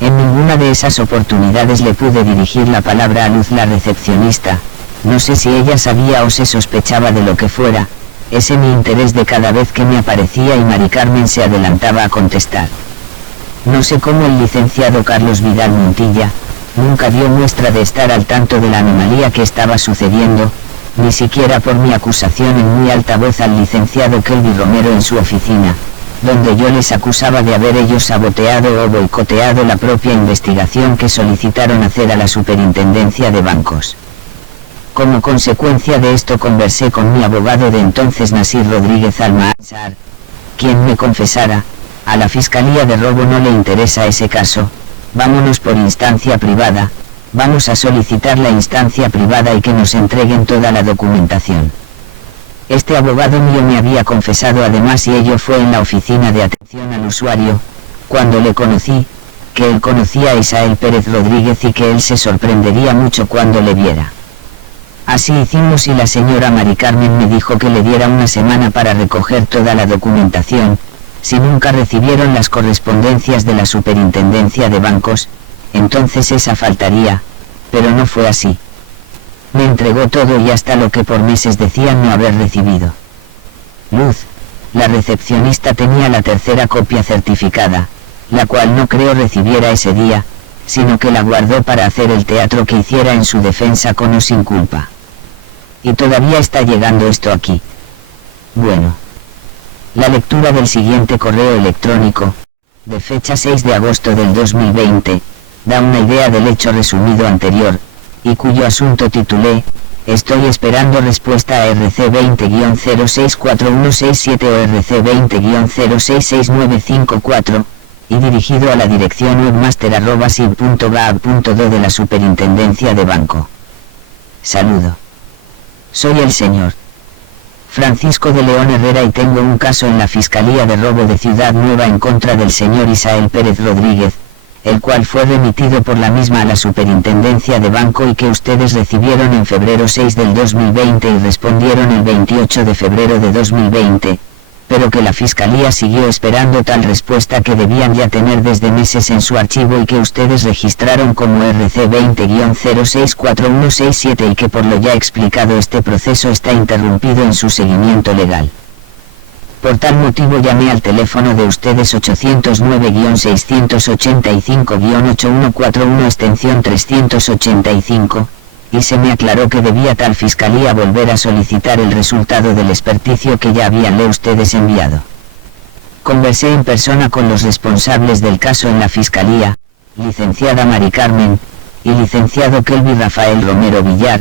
En ninguna de esas oportunidades le pude dirigir la palabra a luz la recepcionista, no sé si ella sabía o se sospechaba de lo que fuera, ese mi interés de cada vez que me aparecía y Mari Carmen se adelantaba a contestar. No sé cómo el licenciado Carlos Vidal Montilla, nunca dio muestra de estar al tanto de la anomalía que estaba sucediendo, ni siquiera por mi acusación en muy alta voz al licenciado Kelvin Romero en su oficina, donde yo les acusaba de haber ellos saboteado o boicoteado la propia investigación que solicitaron hacer a la Superintendencia de Bancos. Como consecuencia de esto conversé con mi abogado de entonces Nasir Rodríguez Almanzar, quien me confesara, a la Fiscalía de Robo no le interesa ese caso, vámonos por instancia privada, vamos a solicitar la instancia privada y que nos entreguen toda la documentación. Este abogado mío me había confesado además y ello fue en la oficina de atención al usuario, cuando le conocí, que él conocía a Isael Pérez Rodríguez y que él se sorprendería mucho cuando le viera. Así hicimos y la señora Mari Carmen me dijo que le diera una semana para recoger toda la documentación, si nunca recibieron las correspondencias de la Superintendencia de Bancos, entonces esa faltaría, pero no fue así. Me entregó todo y hasta lo que por meses decían no haber recibido. Luz, la recepcionista tenía la tercera copia certificada, la cual no creo recibiera ese día, sino que la guardó para hacer el teatro que hiciera en su defensa con o sin culpa. Y todavía está llegando esto aquí. Bueno. La lectura del siguiente correo electrónico, de fecha 6 de agosto del 2020, da una idea del hecho resumido anterior, y cuyo asunto titulé, estoy esperando respuesta a RC20-064167 o RC20-066954, y dirigido a la dirección webmaster@sib.gov.do de la Superintendencia de Banco. Saludo. Soy el señor Francisco de León Herrera y tengo un caso en la Fiscalía de Robo de Ciudad Nueva en contra del señor Isael Pérez Rodríguez, el cual fue remitido por la misma a la Superintendencia de Banco y que ustedes recibieron en febrero 6 del 2020 y respondieron el 28 de febrero de 2020, pero que la Fiscalía siguió esperando tal respuesta que debían ya tener desde meses en su archivo y que ustedes registraron como RC20-064167 y que por lo ya explicado este proceso está interrumpido en su seguimiento legal. Por tal motivo llamé al teléfono de ustedes 809-685-8141 extensión 385, y se me aclaró que debía tal Fiscalía volver a solicitar el resultado del experticio que ya habíanle ustedes enviado. Conversé en persona con los responsables del caso en la Fiscalía, licenciada Mari Carmen, y licenciado Kelvin Rafael Romero Villar,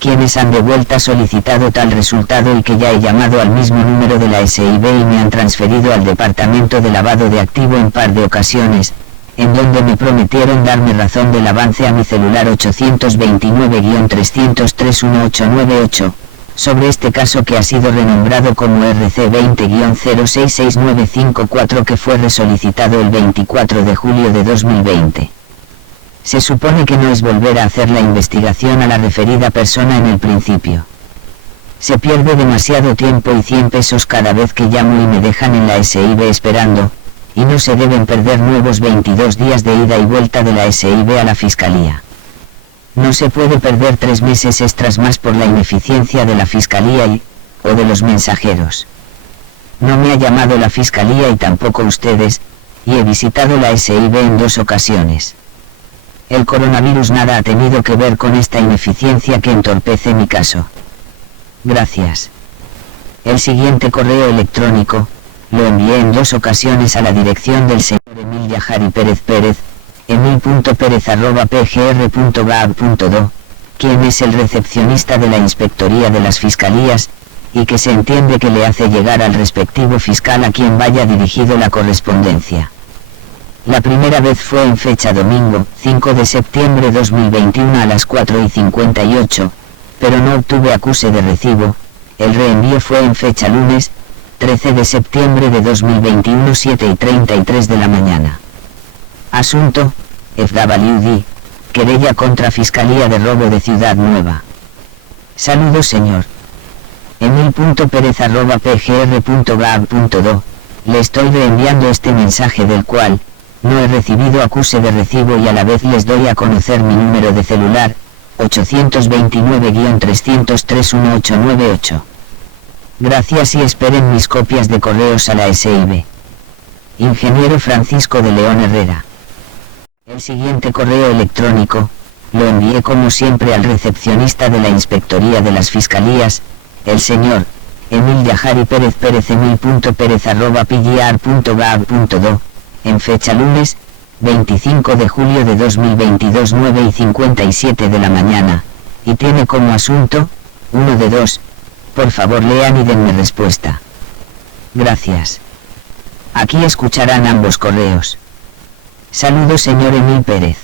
quienes han de vuelta solicitado tal resultado y que ya he llamado al mismo número de la SIB y me han transferido al Departamento de Lavado de Activo en par de ocasiones, en donde me prometieron darme razón del avance a mi celular 829-303-1898, sobre este caso que ha sido renombrado como RC20-066954 que fue resolicitado el 24 de julio de 2020. Se supone que no es volver a hacer la investigación a la referida persona en el principio. Se pierde demasiado tiempo y 100 pesos cada vez que llamo y me dejan en la SIB esperando, y no se deben perder nuevos 22 días de ida y vuelta de la SIB a la Fiscalía. No se puede perder 3 meses extras más por la ineficiencia de la Fiscalía o de los mensajeros. No me ha llamado la Fiscalía y tampoco ustedes, y he visitado la SIB en 2 ocasiones. El coronavirus nada ha tenido que ver con esta ineficiencia que entorpece mi caso. Gracias. El siguiente correo electrónico, lo envié en 2 ocasiones a la dirección del señor Emil Yajari Pérez Pérez, emil.perez@pgr.gov.do, quien es el recepcionista de la Inspectoría de las Fiscalías, y que se entiende que le hace llegar al respectivo fiscal a quien vaya dirigido la correspondencia. La primera vez fue en fecha domingo, 5 de septiembre 2021 a las 4:58, pero no obtuve acuse de recibo. El reenvío fue en fecha lunes, 13 de septiembre de 2021 7:33 de la mañana. Asunto, FWD, querella contra Fiscalía de Robo de Ciudad Nueva. Saludos señor. emil.perez@pgr.gov.do, le estoy reenviando este mensaje del cual, no he recibido acuse de recibo y a la vez les doy a conocer mi número de celular, 829-303-1898. Gracias y esperen mis copias de correos a la SIB. Ingeniero Francisco de León Herrera. El siguiente correo electrónico, lo envié como siempre al recepcionista de la Inspectoría de las Fiscalías, el señor Emil Yajari Pérez Pérez emil.perez@pgr.gov.do, en fecha lunes, 25 de julio de 2022 9:57 de la mañana, y tiene como asunto, 1 de 2, por favor lean y denme respuesta. Gracias. Aquí escucharán ambos correos. Saludos señor Emil Pérez.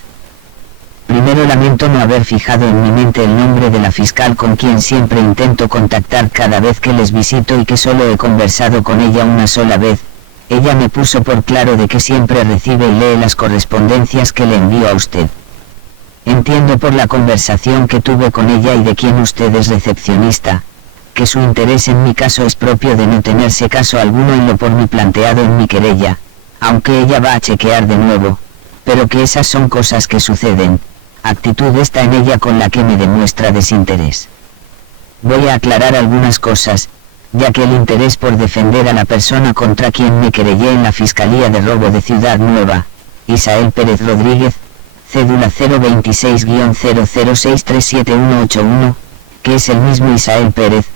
Primero lamento no haber fijado en mi mente el nombre de la fiscal con quien siempre intento contactar cada vez que les visito y que solo he conversado con ella una sola vez. Ella me puso por claro de que siempre recibe y lee las correspondencias que le envío a usted. Entiendo por la conversación que tuve con ella y de quien usted es recepcionista, que su interés en mi caso es propio de no tenerse caso alguno en lo por mí planteado en mi querella, aunque ella va a chequear de nuevo, pero que esas son cosas que suceden. Actitud esta en ella con la que me demuestra desinterés. Voy a aclarar algunas cosas, ya que el interés por defender a la persona contra quien me querellé en la Fiscalía de Robo de Ciudad Nueva, Isael Pérez Rodríguez, cédula 026-00637181, que es el mismo Isael Pérez,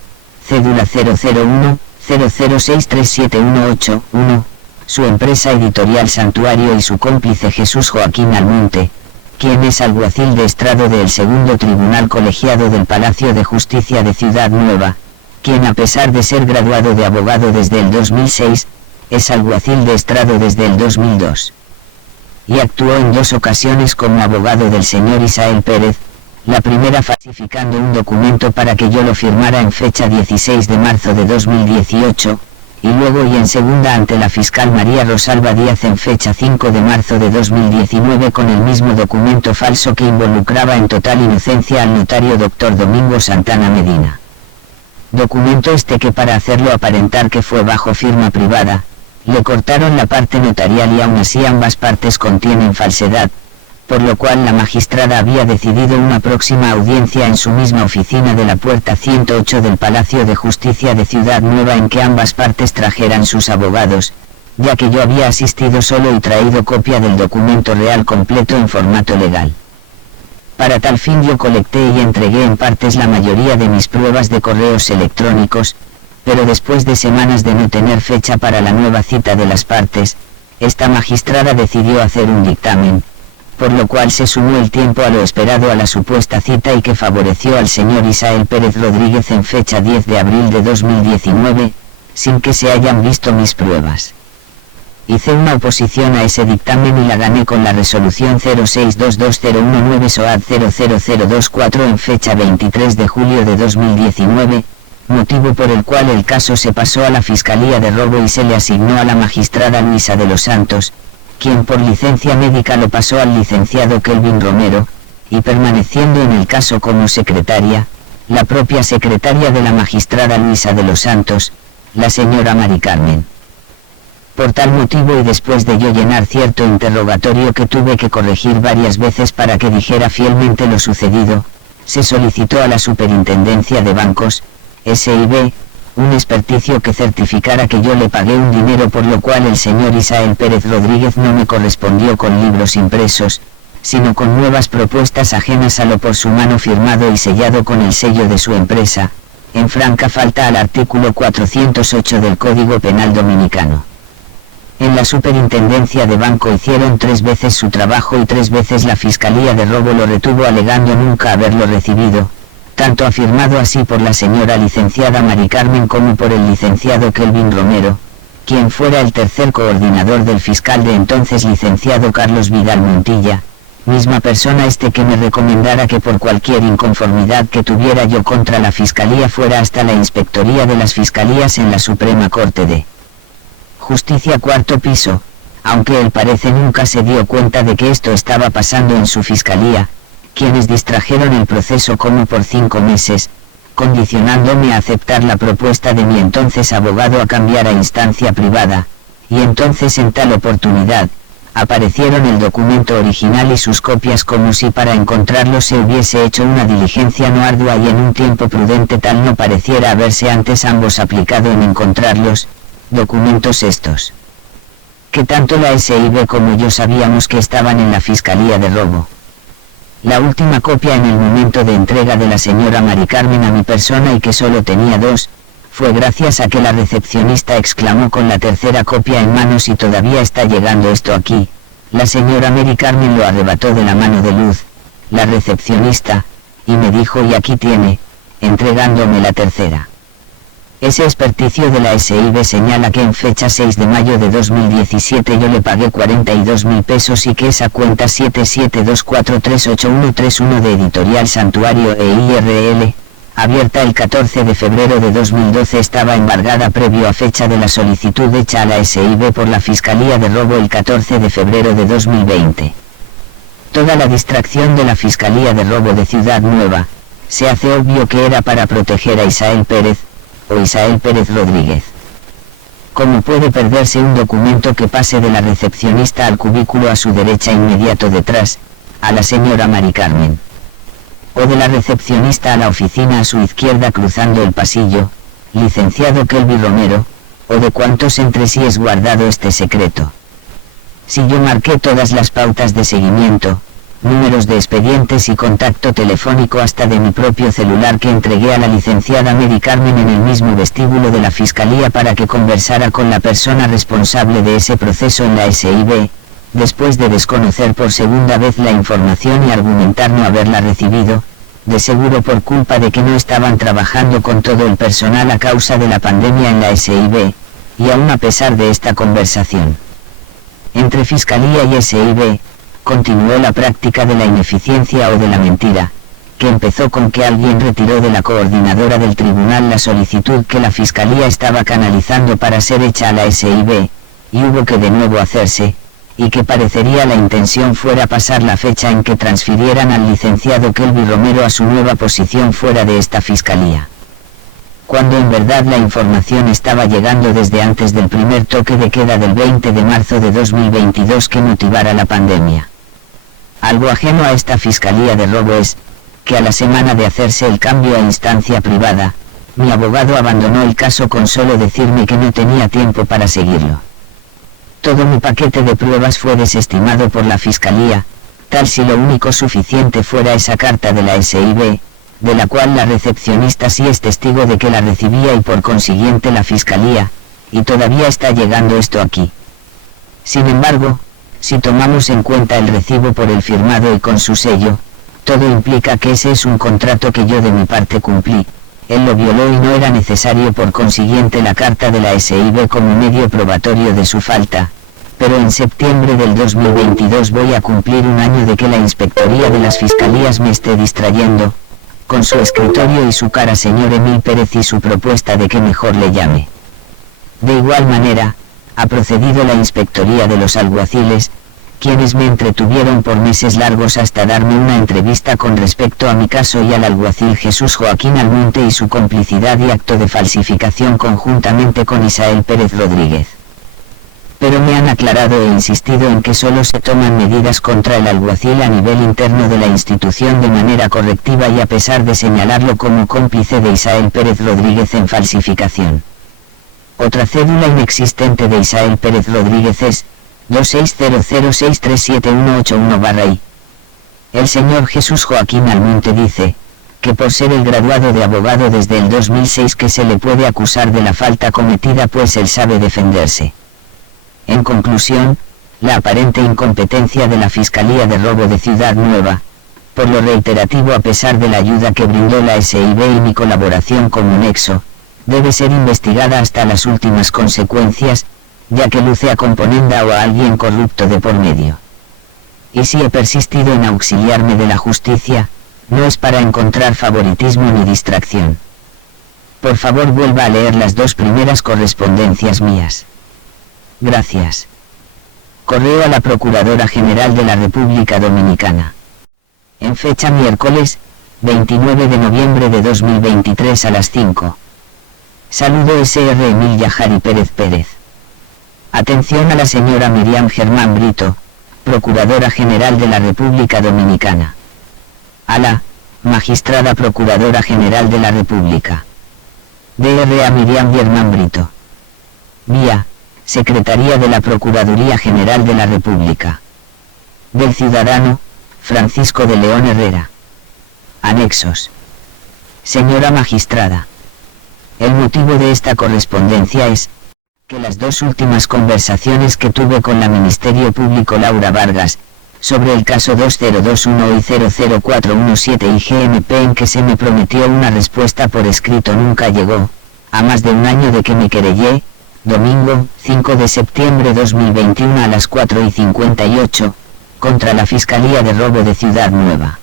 cédula 001-00637181, su empresa editorial Santuario y su cómplice Jesús Joaquín Almonte, quien es alguacil de estrado del Segundo Tribunal Colegiado del Palacio de Justicia de Ciudad Nueva, quien a pesar de ser graduado de abogado desde el 2006, es alguacil de estrado desde el 2002. Y actuó en 2 ocasiones como abogado del señor Isael Pérez, la primera falsificando un documento para que yo lo firmara en fecha 16 de marzo de 2018, y luego y en segunda ante la fiscal María Rosalba Díaz en fecha 5 de marzo de 2019 con el mismo documento falso que involucraba en total inocencia al notario Dr. Domingo Santana Medina. Documento este que para hacerlo aparentar que fue bajo firma privada, le cortaron la parte notarial y aún así ambas partes contienen falsedad, por lo cual la magistrada había decidido una próxima audiencia en su misma oficina de la puerta 108 del Palacio de Justicia de Ciudad Nueva en que ambas partes trajeran sus abogados, ya que yo había asistido solo y traído copia del documento real completo en formato legal. Para tal fin yo colecté y entregué en partes la mayoría de mis pruebas de correos electrónicos, pero después de semanas de no tener fecha para la nueva cita de las partes, esta magistrada decidió hacer un dictamen, por lo cual se sumó el tiempo a lo esperado a la supuesta cita y que favoreció al señor Isael Pérez Rodríguez en fecha 10 de abril de 2019, sin que se hayan visto mis pruebas. Hice una oposición a ese dictamen y la gané con la resolución 06222019-SOAD 00024 en fecha 23 de julio de 2019, motivo por el cual el caso se pasó a la Fiscalía de Robo y se le asignó a la magistrada Luisa de los Santos, quien por licencia médica lo pasó al licenciado Kelvin Romero, y permaneciendo en el caso como secretaria, la propia secretaria de la magistrada Luisa de los Santos, la señora Mari Carmen. Por tal motivo y después de yo llenar cierto interrogatorio que tuve que corregir varias veces para que dijera fielmente lo sucedido, se solicitó a la Superintendencia de Bancos, SIB, un experticio que certificara que yo le pagué un dinero, por lo cual el señor Isael Pérez Rodríguez no me correspondió con libros impresos, sino con nuevas propuestas ajenas a lo por su mano firmado y sellado con el sello de su empresa, en franca falta al artículo 408 del Código Penal Dominicano. En la Superintendencia de Banco hicieron 3 veces su trabajo y 3 veces la Fiscalía de Robo lo retuvo alegando nunca haberlo recibido, tanto afirmado así por la señora licenciada Mari Carmen como por el licenciado Kelvin Romero, quien fuera el tercer coordinador del fiscal de entonces licenciado Carlos Vidal Montilla, misma persona que me recomendara que por cualquier inconformidad que tuviera yo contra la Fiscalía fuera hasta la Inspectoría de las Fiscalías en la Suprema Corte de Justicia, 4º piso, aunque él parece nunca se dio cuenta de que esto estaba pasando en su Fiscalía, quienes distrajeron el proceso como por 5 meses, condicionándome a aceptar la propuesta de mi entonces abogado a cambiar a instancia privada, y entonces en tal oportunidad, aparecieron el documento original y sus copias como si para encontrarlo se hubiese hecho una diligencia no ardua y en un tiempo prudente tal no pareciera haberse antes ambos aplicado en encontrarlos, documentos estos, que tanto la SIB como yo sabíamos que estaban en la Fiscalía de Robo. La última copia en el momento de entrega de la señora Mari Carmen a mi persona y que solo tenía 2, fue gracias a que la recepcionista exclamó con la tercera copia en manos y todavía está llegando esto aquí. La señora Mari Carmen lo arrebató de la mano de Luz, la recepcionista, y me dijo y aquí tiene, entregándome la tercera. Ese experticio de la SIB señala que en fecha 6 de mayo de 2017 yo le pagué 42.000 pesos y que esa cuenta 7724383131 de Editorial Santuario EIRL, abierta el 14 de febrero de 2012 estaba embargada previo a fecha de la solicitud hecha a la SIB por la Fiscalía de Robo el 14 de febrero de 2020. Toda la distracción de la Fiscalía de Robo de Ciudad Nueva, se hace obvio que era para proteger a Isael Pérez, o Isael Pérez Rodríguez. ¿Cómo puede perderse un documento que pase de la recepcionista al cubículo a su derecha inmediato detrás, a la señora Mari Carmen? O de la recepcionista a la oficina a su izquierda cruzando el pasillo, licenciado Kelvin Romero, o de cuántos entre sí es guardado este secreto? Si yo marqué todas las pautas de seguimiento, números de expedientes y contacto telefónico hasta de mi propio celular que entregué a la licenciada Mari Carmen en el mismo vestíbulo de la Fiscalía para que conversara con la persona responsable de ese proceso en la SIB, después de desconocer por segunda vez la información y argumentar no haberla recibido, de seguro por culpa de que no estaban trabajando con todo el personal a causa de la pandemia en la SIB, y aún a pesar de esta conversación entre Fiscalía y SIB, continuó la práctica de la ineficiencia o de la mentira, que empezó con que alguien retiró de la coordinadora del tribunal la solicitud que la Fiscalía estaba canalizando para ser hecha a la SIB, y hubo que de nuevo hacerse, y que parecería la intención fuera pasar la fecha en que transfirieran al licenciado Kelvin Romero a su nueva posición fuera de esta Fiscalía. Cuando en verdad la información estaba llegando desde antes del primer toque de queda del 20 de marzo de 2022 que motivara la pandemia. Algo ajeno a esta Fiscalía de Robo es, que a la semana de hacerse el cambio a instancia privada, mi abogado abandonó el caso con solo decirme que no tenía tiempo para seguirlo. Todo mi paquete de pruebas fue desestimado por la Fiscalía, tal si lo único suficiente fuera esa carta de la SIB, de la cual la recepcionista sí es testigo de que la recibía y por consiguiente la Fiscalía, y todavía está llegando esto aquí. Sin embargo, si tomamos en cuenta el recibo por el firmado y con su sello, todo implica que ese es un contrato que yo de mi parte cumplí. Él lo violó y no era necesario por consiguiente la carta de la SIB como medio probatorio de su falta, pero en septiembre del 2022 voy a cumplir un año de que la Inspectoría de las Fiscalías me esté distrayendo, con su escritorio y su cara señor Emil Pérez y su propuesta de que mejor le llame. De igual manera, ha procedido la Inspectoría de los Alguaciles, quienes me entretuvieron por meses largos hasta darme una entrevista con respecto a mi caso y al alguacil Jesús Joaquín Almonte y su complicidad y acto de falsificación conjuntamente con Isael Pérez Rodríguez. Pero me han aclarado e insistido en que solo se toman medidas contra el alguacil a nivel interno de la institución de manera correctiva y a pesar de señalarlo como cómplice de Isael Pérez Rodríguez en falsificación. Otra cédula inexistente de Isael Pérez Rodríguez es 2600637181-I. El señor Jesús Joaquín Almonte dice, que por ser el graduado de abogado desde el 2006 que se le puede acusar de la falta cometida pues él sabe defenderse. En conclusión, la aparente incompetencia de la Fiscalía de Robo de Ciudad Nueva, por lo reiterativo a pesar de la ayuda que brindó la SIB y mi colaboración como nexo, debe ser investigada hasta las últimas consecuencias, ya que luce a componenda o a alguien corrupto de por medio. Y si he persistido en auxiliarme de la justicia, no es para encontrar favoritismo ni distracción. Por favor vuelva a leer las 2 primeras correspondencias mías. Gracias. Correo a la Procuradora General de la República Dominicana. En fecha miércoles, 29 de noviembre de 2023 a las 5. Saludo S.R. Emil Yajari Pérez Pérez. Atención a la señora Miriam Germán Brito, Procuradora General de la República Dominicana. A la Magistrada Procuradora General de la República. Dr. a Miriam Germán Brito. Vía Secretaría de la Procuraduría General de la República. Del ciudadano Francisco de León Herrera. Anexos. Señora Magistrada. El motivo de esta correspondencia es que las 2 últimas conversaciones que tuve con la Ministerio Público Laura Vargas, sobre el caso 2021 y 00417 y GMP en que se me prometió una respuesta por escrito nunca llegó, a más de un año de que me querellé, domingo, 5 de septiembre 2021 a las 4:58, contra la Fiscalía de Robo de Ciudad Nueva.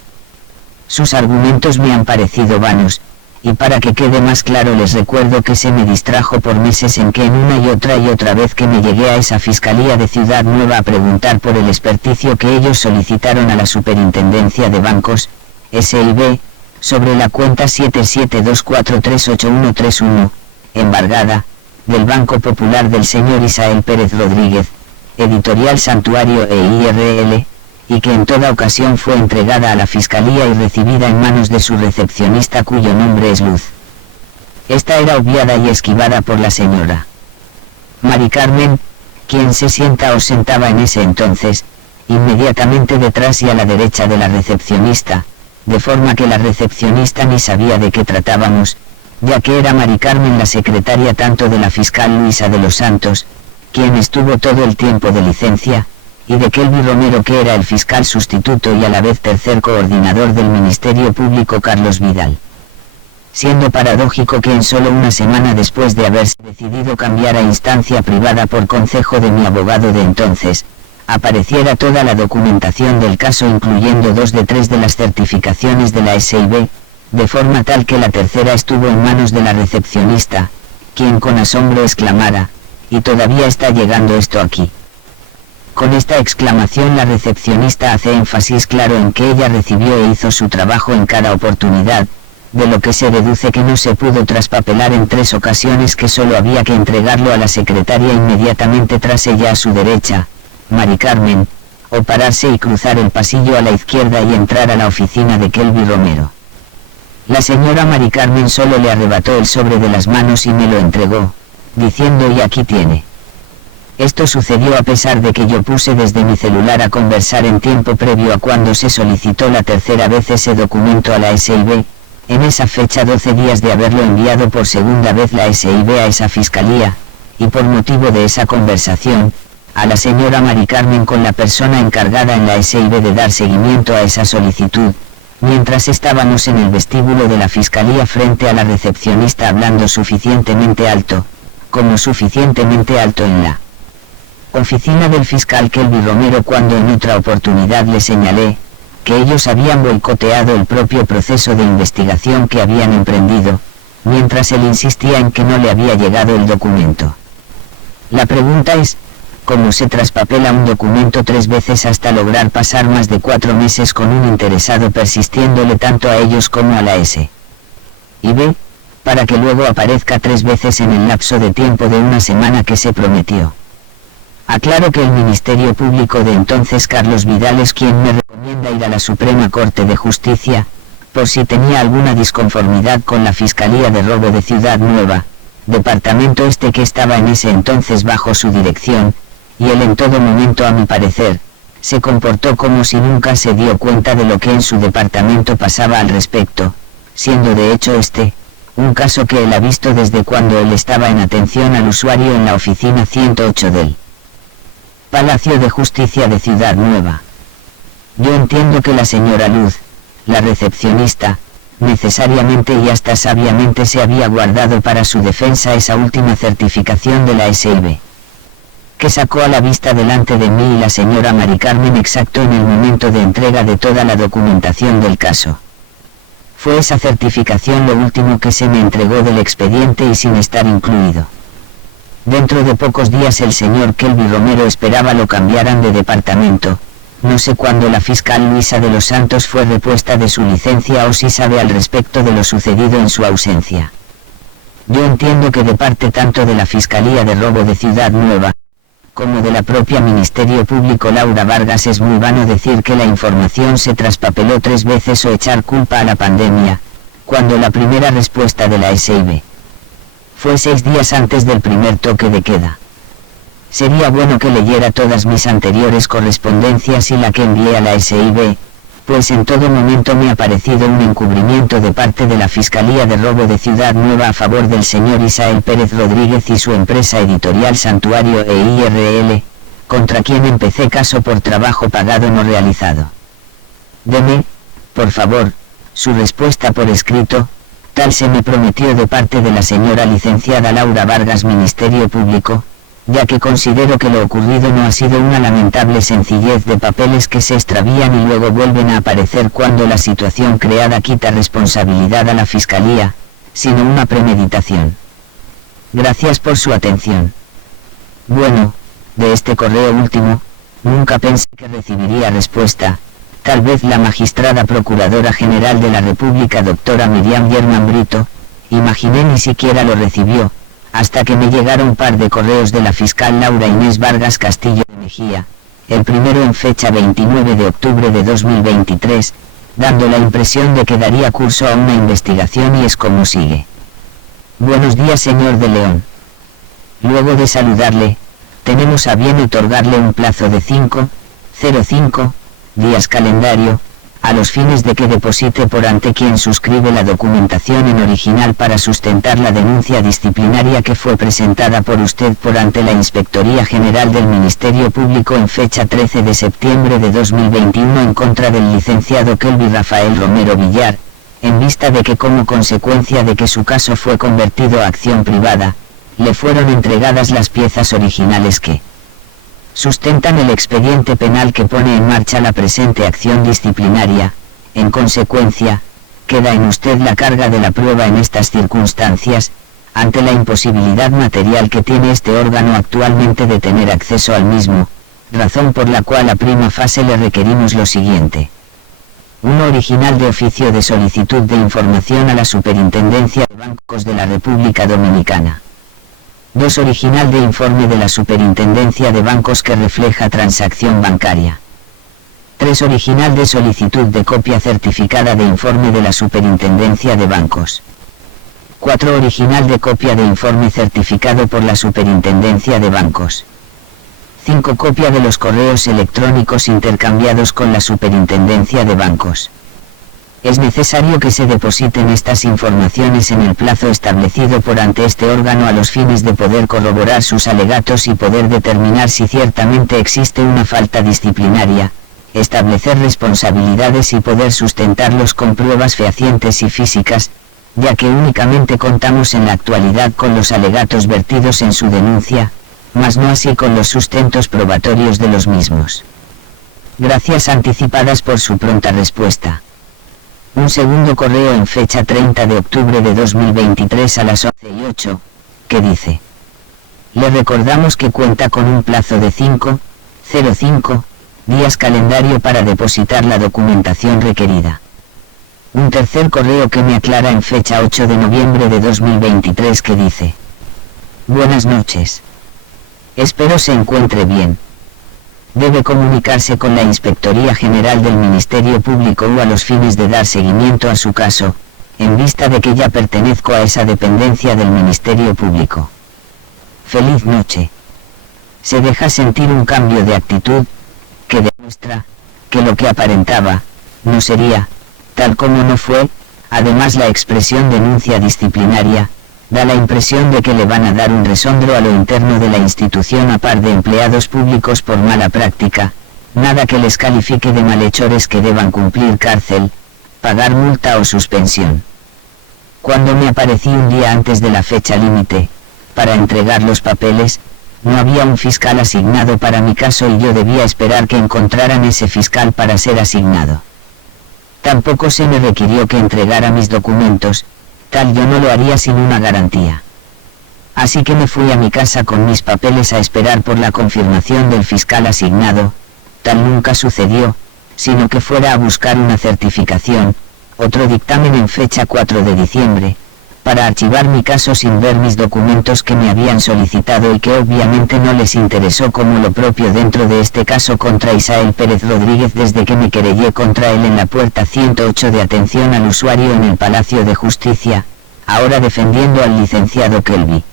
Sus argumentos me han parecido vanos, y para que quede más claro les recuerdo que se me distrajo por meses en que en una y otra vez que me llegué a esa Fiscalía de Ciudad Nueva a preguntar por el experticio que ellos solicitaron a la Superintendencia de Bancos, SIB, sobre la cuenta 7724383131, embargada, del Banco Popular del señor Isael Pérez Rodríguez, Editorial Santuario EIRL, y que en toda ocasión fue entregada a la Fiscalía y recibida en manos de su recepcionista cuyo nombre es Luz. Esta era obviada y esquivada por la señora Mari Carmen, quien se sienta o sentaba en ese entonces, inmediatamente detrás y a la derecha de la recepcionista, de forma que la recepcionista ni sabía de qué tratábamos, ya que era Mari Carmen la secretaria tanto de la fiscal Luisa de los Santos, quien estuvo todo el tiempo de licencia, y de Kelvin Romero que era el fiscal sustituto y a la vez tercer coordinador del Ministerio Público Carlos Vidal. Siendo paradójico que en solo una semana después de haberse decidido cambiar a instancia privada por consejo de mi abogado de entonces, apareciera toda la documentación del caso incluyendo 2 de 3 de las certificaciones de la SIB, de forma tal que la tercera estuvo en manos de la recepcionista, quien con asombro exclamara, «¿Y todavía está llegando esto aquí?». Con esta exclamación la recepcionista hace énfasis claro en que ella recibió e hizo su trabajo en cada oportunidad, de lo que se deduce que no se pudo traspapelar en 3 ocasiones que solo había que entregarlo a la secretaria inmediatamente tras ella a su derecha, Mari Carmen, o pararse y cruzar el pasillo a la izquierda y entrar a la oficina de Kelvin Romero. La señora Mari Carmen solo le arrebató el sobre de las manos y me lo entregó, diciendo «y aquí tiene». Esto sucedió a pesar de que yo puse desde mi celular a conversar en tiempo previo a cuando se solicitó la tercera vez ese documento a la SIB, en esa fecha 12 días de haberlo enviado por segunda vez la SIB a esa fiscalía, y por motivo de esa conversación, a la señora Mari Carmen con la persona encargada en la SIB de dar seguimiento a esa solicitud, mientras estábamos en el vestíbulo de la fiscalía frente a la recepcionista hablando suficientemente alto, como suficientemente alto en la oficina del fiscal Kelvin Romero cuando en otra oportunidad le señalé, que ellos habían boicoteado el propio proceso de investigación que habían emprendido, mientras él insistía en que no le había llegado el documento. La pregunta es, ¿cómo se traspapela un documento 3 veces hasta lograr pasar más de 4 meses con un interesado persistiéndole tanto a ellos como a la S. y B, para que luego aparezca 3 veces en el lapso de tiempo de una semana que se prometió? Aclaro que el Ministerio Público de entonces Carlos Vidal es quien me recomienda ir a la Suprema Corte de Justicia, por si tenía alguna disconformidad con la Fiscalía de Robo de Ciudad Nueva, departamento este que estaba en ese entonces bajo su dirección, y él en todo momento a mi parecer, se comportó como si nunca se dio cuenta de lo que en su departamento pasaba al respecto, siendo de hecho este, un caso que él ha visto desde cuando él estaba en atención al usuario en la oficina 108 del Palacio de Justicia de Ciudad Nueva. Yo entiendo que la señora Luz, la recepcionista, necesariamente y hasta sabiamente se había guardado para su defensa esa última certificación de la SIB, que sacó a la vista delante de mí y la señora Mari Carmen exacto en el momento de entrega de toda la documentación del caso. Fue esa certificación lo último que se me entregó del expediente y sin estar incluido. Dentro de pocos días el señor Kelvin Romero esperaba lo cambiaran de departamento. No sé cuándo la fiscal Luisa de los Santos fue repuesta de su licencia o si sabe al respecto de lo sucedido en su ausencia. Yo entiendo que de parte tanto de la Fiscalía de Robo de Ciudad Nueva, como de la propia Ministerio Público Laura Vargas es muy vano decir que la información se traspapeló 3 veces o echar culpa a la pandemia, cuando la primera respuesta de la SIB fue 6 días antes del primer toque de queda. Sería bueno que leyera todas mis anteriores correspondencias y la que envié a la SIB, pues en todo momento me ha parecido un encubrimiento de parte de la Fiscalía de Robo de Ciudad Nueva a favor del señor Isael Pérez Rodríguez y su empresa editorial Santuario EIRL, contra quien empecé caso por trabajo pagado no realizado. Deme, por favor, su respuesta por escrito, tal se me prometió de parte de la señora licenciada Laura Vargas Ministerio Público, ya que considero que lo ocurrido no ha sido una lamentable sencillez de papeles que se extravían y luego vuelven a aparecer cuando la situación creada quita responsabilidad a la Fiscalía, sino una premeditación. Gracias por su atención. Bueno, de este correo último, nunca pensé que recibiría respuesta. Tal vez la magistrada Procuradora General de la República doctora Miriam Germán Brito, imaginé ni siquiera lo recibió, hasta que me llegaron un par de correos de la fiscal Laura Inés Vargas Castillo de Mejía, el primero en fecha 29 de octubre de 2023, dando la impresión de que daría curso a una investigación y es como sigue. Buenos días señor de León. Luego de saludarle, tenemos a bien otorgarle un plazo de 5 días calendario, a los fines de que deposite por ante quien suscribe la documentación en original para sustentar la denuncia disciplinaria que fue presentada por usted por ante la Inspectoría General del Ministerio Público en fecha 13 de septiembre de 2021 en contra del licenciado Kelvin Rafael Romero Villar, en vista de que como consecuencia de que su caso fue convertido a acción privada, le fueron entregadas las piezas originales que sustentan el expediente penal que pone en marcha la presente acción disciplinaria. En consecuencia, queda en usted la carga de la prueba en estas circunstancias, ante la imposibilidad material que tiene este órgano actualmente de tener acceso al mismo, razón por la cual a prima fase le requerimos lo siguiente. 1 original de oficio de solicitud de información a la Superintendencia de Bancos de la República Dominicana. 2 original de informe de la Superintendencia de Bancos que refleja transacción bancaria. 3 original de solicitud de copia certificada de informe de la Superintendencia de Bancos. 4 original de copia de informe certificado por la Superintendencia de Bancos. 5 copia de los correos electrónicos intercambiados con la Superintendencia de Bancos. Es necesario que se depositen estas informaciones en el plazo establecido por ante este órgano a los fines de poder corroborar sus alegatos y poder determinar si ciertamente existe una falta disciplinaria, establecer responsabilidades y poder sustentarlos con pruebas fehacientes y físicas, ya que únicamente contamos en la actualidad con los alegatos vertidos en su denuncia, mas no así con los sustentos probatorios de los mismos. Gracias anticipadas por su pronta respuesta. Un segundo correo en fecha 30 de octubre de 2023 a las 11:08, que dice: le recordamos que cuenta con un plazo de 5 días calendario para depositar la documentación requerida. Un tercer correo que me aclara en fecha 8 de noviembre de 2023 que dice: buenas noches. Espero se encuentre bien. Debe comunicarse con la Inspectoría General del Ministerio Público a los fines de dar seguimiento a su caso, en vista de que ya pertenezco a esa dependencia del Ministerio Público. Feliz noche. Se deja sentir un cambio de actitud, que demuestra, que lo que aparentaba, no sería, tal como no fue. Además, la expresión denuncia disciplinaria, da la impresión de que le van a dar un resondro a lo interno de la institución a par de empleados públicos por mala práctica, nada que les califique de malhechores que deban cumplir cárcel, pagar multa o suspensión. Cuando me aparecí un día antes de la fecha límite, para entregar los papeles, no había un fiscal asignado para mi caso y yo debía esperar que encontraran ese fiscal para ser asignado. Tampoco se me requirió que entregara mis documentos, tal yo no lo haría sin una garantía. Así que me fui a mi casa con mis papeles a esperar por la confirmación del fiscal asignado. Tal nunca sucedió, sino que fuera a buscar una certificación, otro dictamen en fecha 4 de diciembre, para archivar mi caso sin ver mis documentos que me habían solicitado y que obviamente no les interesó, como lo propio dentro de este caso contra Isael Pérez Rodríguez desde que me querellé contra él en la puerta 108 de atención al usuario en el Palacio de Justicia, ahora defendiendo al licenciado Kelvin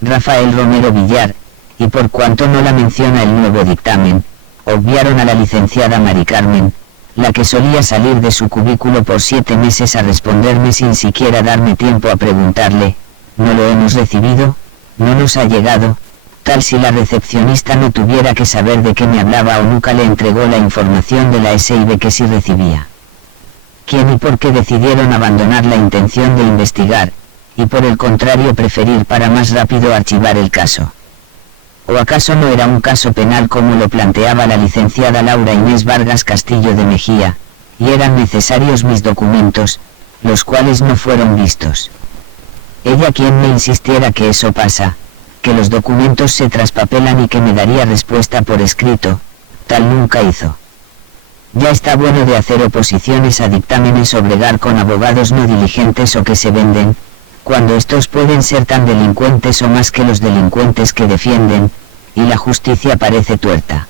Rafael Romero Villar, y por cuanto no la menciona el nuevo dictamen, obviaron a la licenciada Mari Carmen, la que solía salir de su cubículo por 7 meses a responderme sin siquiera darme tiempo a preguntarle, ¿no lo hemos recibido? ¿No nos ha llegado? Tal si la recepcionista no tuviera que saber de qué me hablaba o nunca le entregó la información de la SIB que sí recibía. ¿Quién y por qué decidieron abandonar la intención de investigar, y por el contrario preferir para más rápido archivar el caso? ¿O acaso no era un caso penal como lo planteaba la licenciada Laura Inés Vargas Castillo de Mejía, y eran necesarios mis documentos, los cuales no fueron vistos? Ella quien me insistiera que eso pasa, que los documentos se traspapelan y que me daría respuesta por escrito, tal nunca hizo. Ya está bueno de hacer oposiciones a dictámenes o bregar con abogados no diligentes o que se venden, cuando estos pueden ser tan delincuentes o más que los delincuentes que defienden, y la justicia parece tuerta.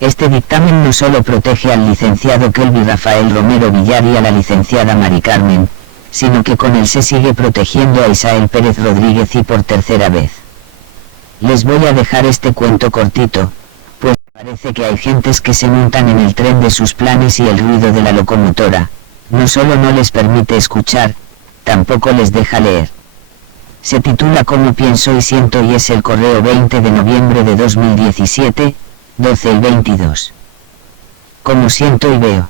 Este dictamen no solo protege al licenciado Kelvin Rafael Romero Villar y a la licenciada Mari Carmen, sino que con él se sigue protegiendo a Isael Pérez Rodríguez y por tercera vez. Les voy a dejar este cuento cortito, pues parece que hay gentes que se montan en el tren de sus planes y el ruido de la locomotora, no solo no les permite escuchar, tampoco les deja leer. Se titula Cómo pienso y siento y es el correo 20 de noviembre de 2017, 12:22. Cómo siento y veo.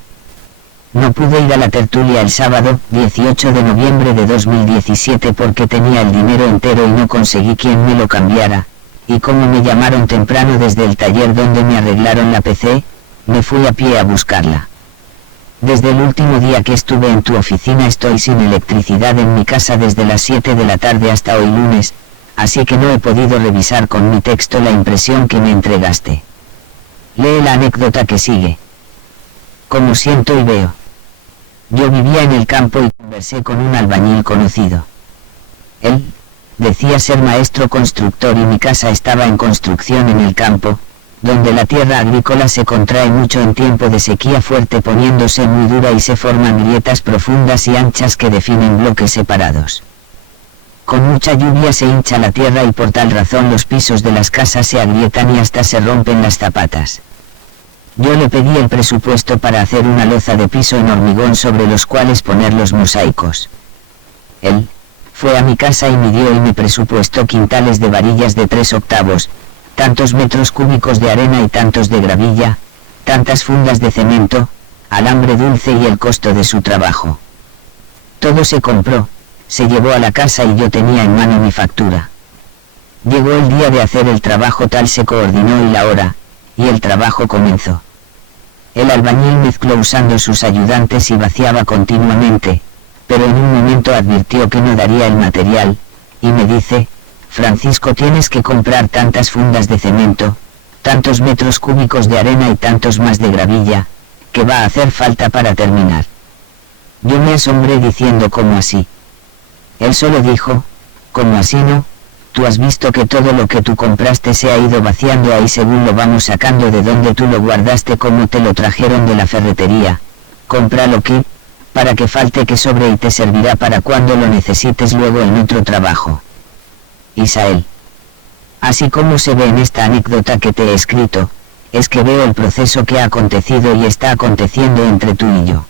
No pude ir a la tertulia el sábado, 18 de noviembre de 2017 porque tenía el dinero entero y no conseguí quien me lo cambiara, y como me llamaron temprano desde el taller donde me arreglaron la PC, me fui a pie a buscarla. Desde el último día que estuve en tu oficina estoy sin electricidad en mi casa desde las 7 de la tarde hasta hoy lunes, así que no he podido revisar con mi texto la impresión que me entregaste. Lee la anécdota que sigue. Cómo siento y veo. Yo vivía en el campo y conversé con un albañil conocido. Él decía ser maestro constructor y mi casa estaba en construcción en el campo, donde la tierra agrícola se contrae mucho en tiempo de sequía fuerte poniéndose muy dura y se forman grietas profundas y anchas que definen bloques separados. Con mucha lluvia se hincha la tierra y por tal razón los pisos de las casas se agrietan y hasta se rompen las zapatas. Yo le pedí el presupuesto para hacer una loza de piso en hormigón sobre los cuales poner los mosaicos. Él fue a mi casa y midió y me presupuestó quintales de varillas de 3 octavos, tantos metros cúbicos de arena y tantos de gravilla, tantas fundas de cemento, alambre dulce y el costo de su trabajo. Todo se compró, se llevó a la casa y yo tenía en mano mi factura. Llegó el día de hacer el trabajo, tal se coordinó y la hora, y el trabajo comenzó. El albañil mezcló usando sus ayudantes y vaciaba continuamente, pero en un momento advirtió que no daría el material, y me dice: Francisco, tienes que comprar tantas fundas de cemento, tantos metros cúbicos de arena y tantos más de gravilla, que va a hacer falta para terminar. Yo me asombré diciendo: ¿cómo así? Él solo dijo: ¿cómo así no? tú has visto que todo lo que tú compraste se ha ido vaciando ahí según lo vamos sacando de donde tú lo guardaste como te lo trajeron de la ferretería. Cómpralo que, para que falte que sobre y te servirá para cuando lo necesites luego en otro trabajo. Isael. Así como se ve en esta anécdota que te he escrito, es que veo el proceso que ha acontecido y está aconteciendo entre tú y yo.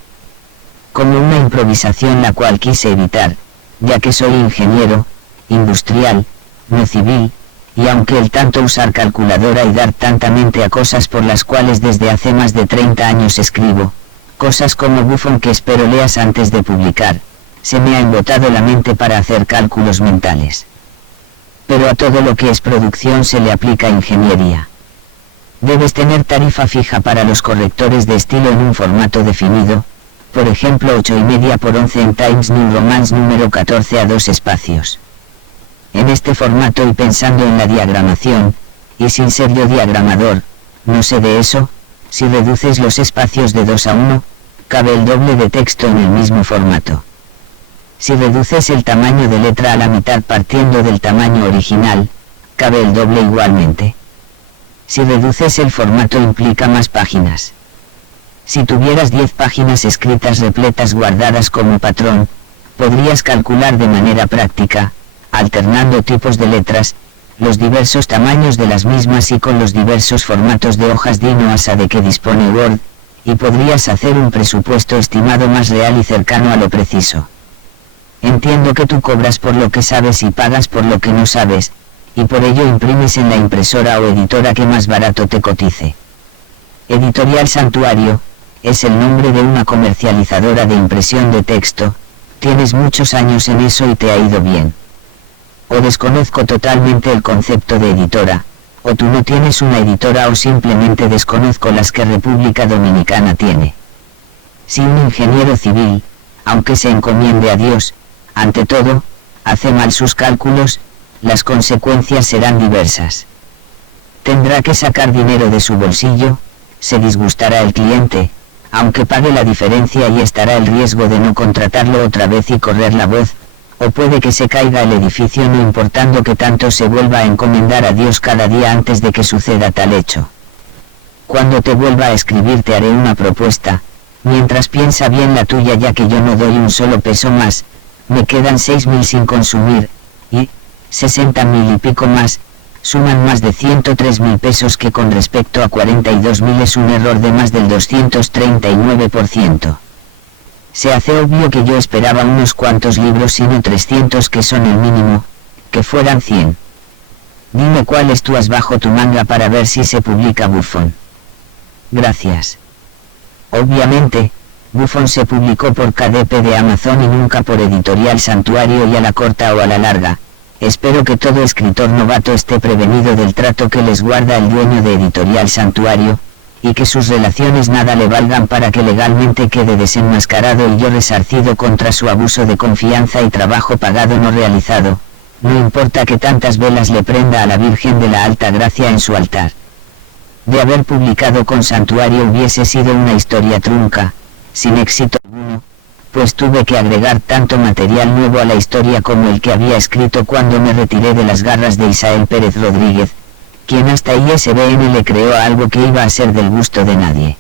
Como una improvisación la cual quise evitar, ya que soy ingeniero, industrial, no civil, y aunque el tanto usar calculadora y dar tanta mente a cosas por las cuales desde hace más de 30 años escribo, cosas como Buffon que espero leas antes de publicar, se me ha embotado la mente para hacer cálculos mentales. Pero a todo lo que es producción se le aplica ingeniería. Debes tener tarifa fija para los correctores de estilo en un formato definido, por ejemplo 8,5 por 11 en Times New Roman número 14 a 2 espacios. En este formato y pensando en la diagramación, y sin ser yo diagramador, no sé de eso, si reduces los espacios de 2 a 1, cabe el doble de texto en el mismo formato. Si reduces el tamaño de letra a la mitad partiendo del tamaño original, cabe el doble igualmente. Si reduces el formato implica más páginas. Si tuvieras 10 páginas escritas repletas guardadas como patrón, podrías calcular de manera práctica, alternando tipos de letras, los diversos tamaños de las mismas y con los diversos formatos de hojas DIN-OASA de que dispone Word, y podrías hacer un presupuesto estimado más real y cercano a lo preciso. Entiendo que tú cobras por lo que sabes y pagas por lo que no sabes, y por ello imprimes en la impresora o editora que más barato te cotice. Editorial Santuario, es el nombre de una comercializadora de impresión de texto, tienes muchos años en eso y te ha ido bien. O desconozco totalmente el concepto de editora, o tú no tienes una editora o simplemente desconozco las que República Dominicana tiene. Si un ingeniero civil, aunque se encomiende a Dios, ante todo, hace mal sus cálculos, las consecuencias serán diversas. Tendrá que sacar dinero de su bolsillo, se disgustará el cliente, aunque pague la diferencia y estará el riesgo de no contratarlo otra vez y correr la voz, o puede que se caiga el edificio no importando que tanto se vuelva a encomendar a Dios cada día antes de que suceda tal hecho. Cuando te vuelva a escribir te haré una propuesta, mientras piensa bien la tuya ya que yo no doy un solo peso más, me quedan 6.000 sin consumir, y, 60.000 y pico más, suman más de 103.000 pesos que con respecto a 42.000 es un error de más del 239%. Se hace obvio que yo esperaba unos cuantos libros sino 300 que son el mínimo, que fueran 100. Dime cuáles tú has bajo tu manga para ver si se publica Buffon. Gracias. Obviamente, Buffon se publicó por KDP de Amazon y nunca por Editorial Santuario y a la corta o a la larga. Espero que todo escritor novato esté prevenido del trato que les guarda el dueño de Editorial Santuario, y que sus relaciones nada le valgan para que legalmente quede desenmascarado y yo resarcido contra su abuso de confianza y trabajo pagado no realizado, no importa que tantas velas le prenda a la Virgen de la Alta Gracia en su altar. De haber publicado con Santuario hubiese sido una historia trunca, sin éxito alguno, pues tuve que agregar tanto material nuevo a la historia como el que había escrito cuando me retiré de las garras de Isael Pérez Rodríguez, quien hasta ISBN le creó a algo que iba a ser del gusto de nadie.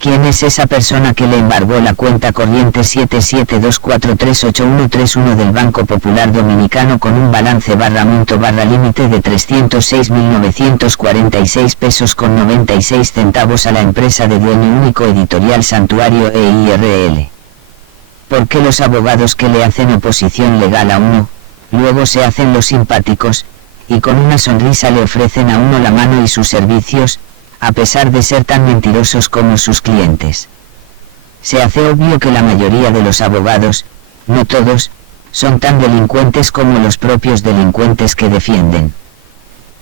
¿Quién es esa persona que le embargó la cuenta corriente 7724383131 del Banco Popular Dominicano con un balance /monto /límite de 306.946 pesos con 96 centavos a la empresa de dueño único Editorial Santuario EIRL? ¿Por qué los abogados que le hacen oposición legal a uno, luego se hacen los simpáticos, y con una sonrisa le ofrecen a uno la mano y sus servicios, a pesar de ser tan mentirosos como sus clientes? Se hace obvio que la mayoría de los abogados, no todos, son tan delincuentes como los propios delincuentes que defienden.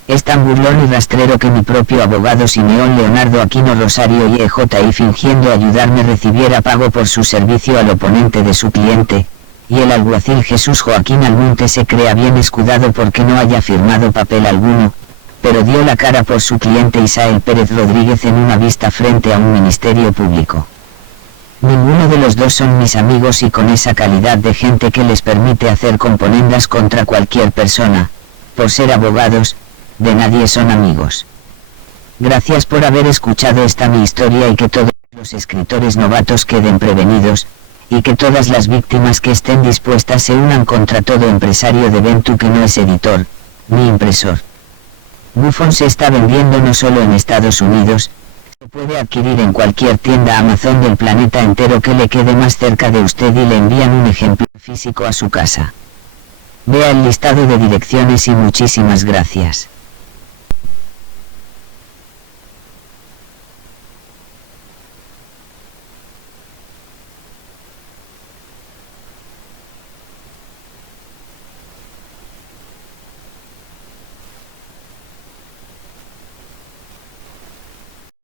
Es tan burlón y rastrero que mi propio abogado Simeón Leonardo Aquino Rosario y EJI fingiendo ayudarme recibiera pago por su servicio al oponente de su cliente, y el alguacil Jesús Joaquín Almonte se crea bien escudado porque no haya firmado papel alguno, pero dio la cara por su cliente Isael Pérez Rodríguez en una vista frente a un ministerio público. Ninguno de los dos son mis amigos y con esa calidad de gente que les permite hacer componendas contra cualquier persona, por ser abogados, de nadie son amigos. Gracias por haber escuchado esta mi historia y que todos los escritores novatos queden prevenidos, y que todas las víctimas que estén dispuestas se unan contra todo empresario de Ventu que no es editor, ni impresor. Buffon se está vendiendo no solo en Estados Unidos, se puede adquirir en cualquier tienda Amazon del planeta entero que le quede más cerca de usted y le envían un ejemplar físico a su casa. Vea el listado de direcciones y muchísimas gracias.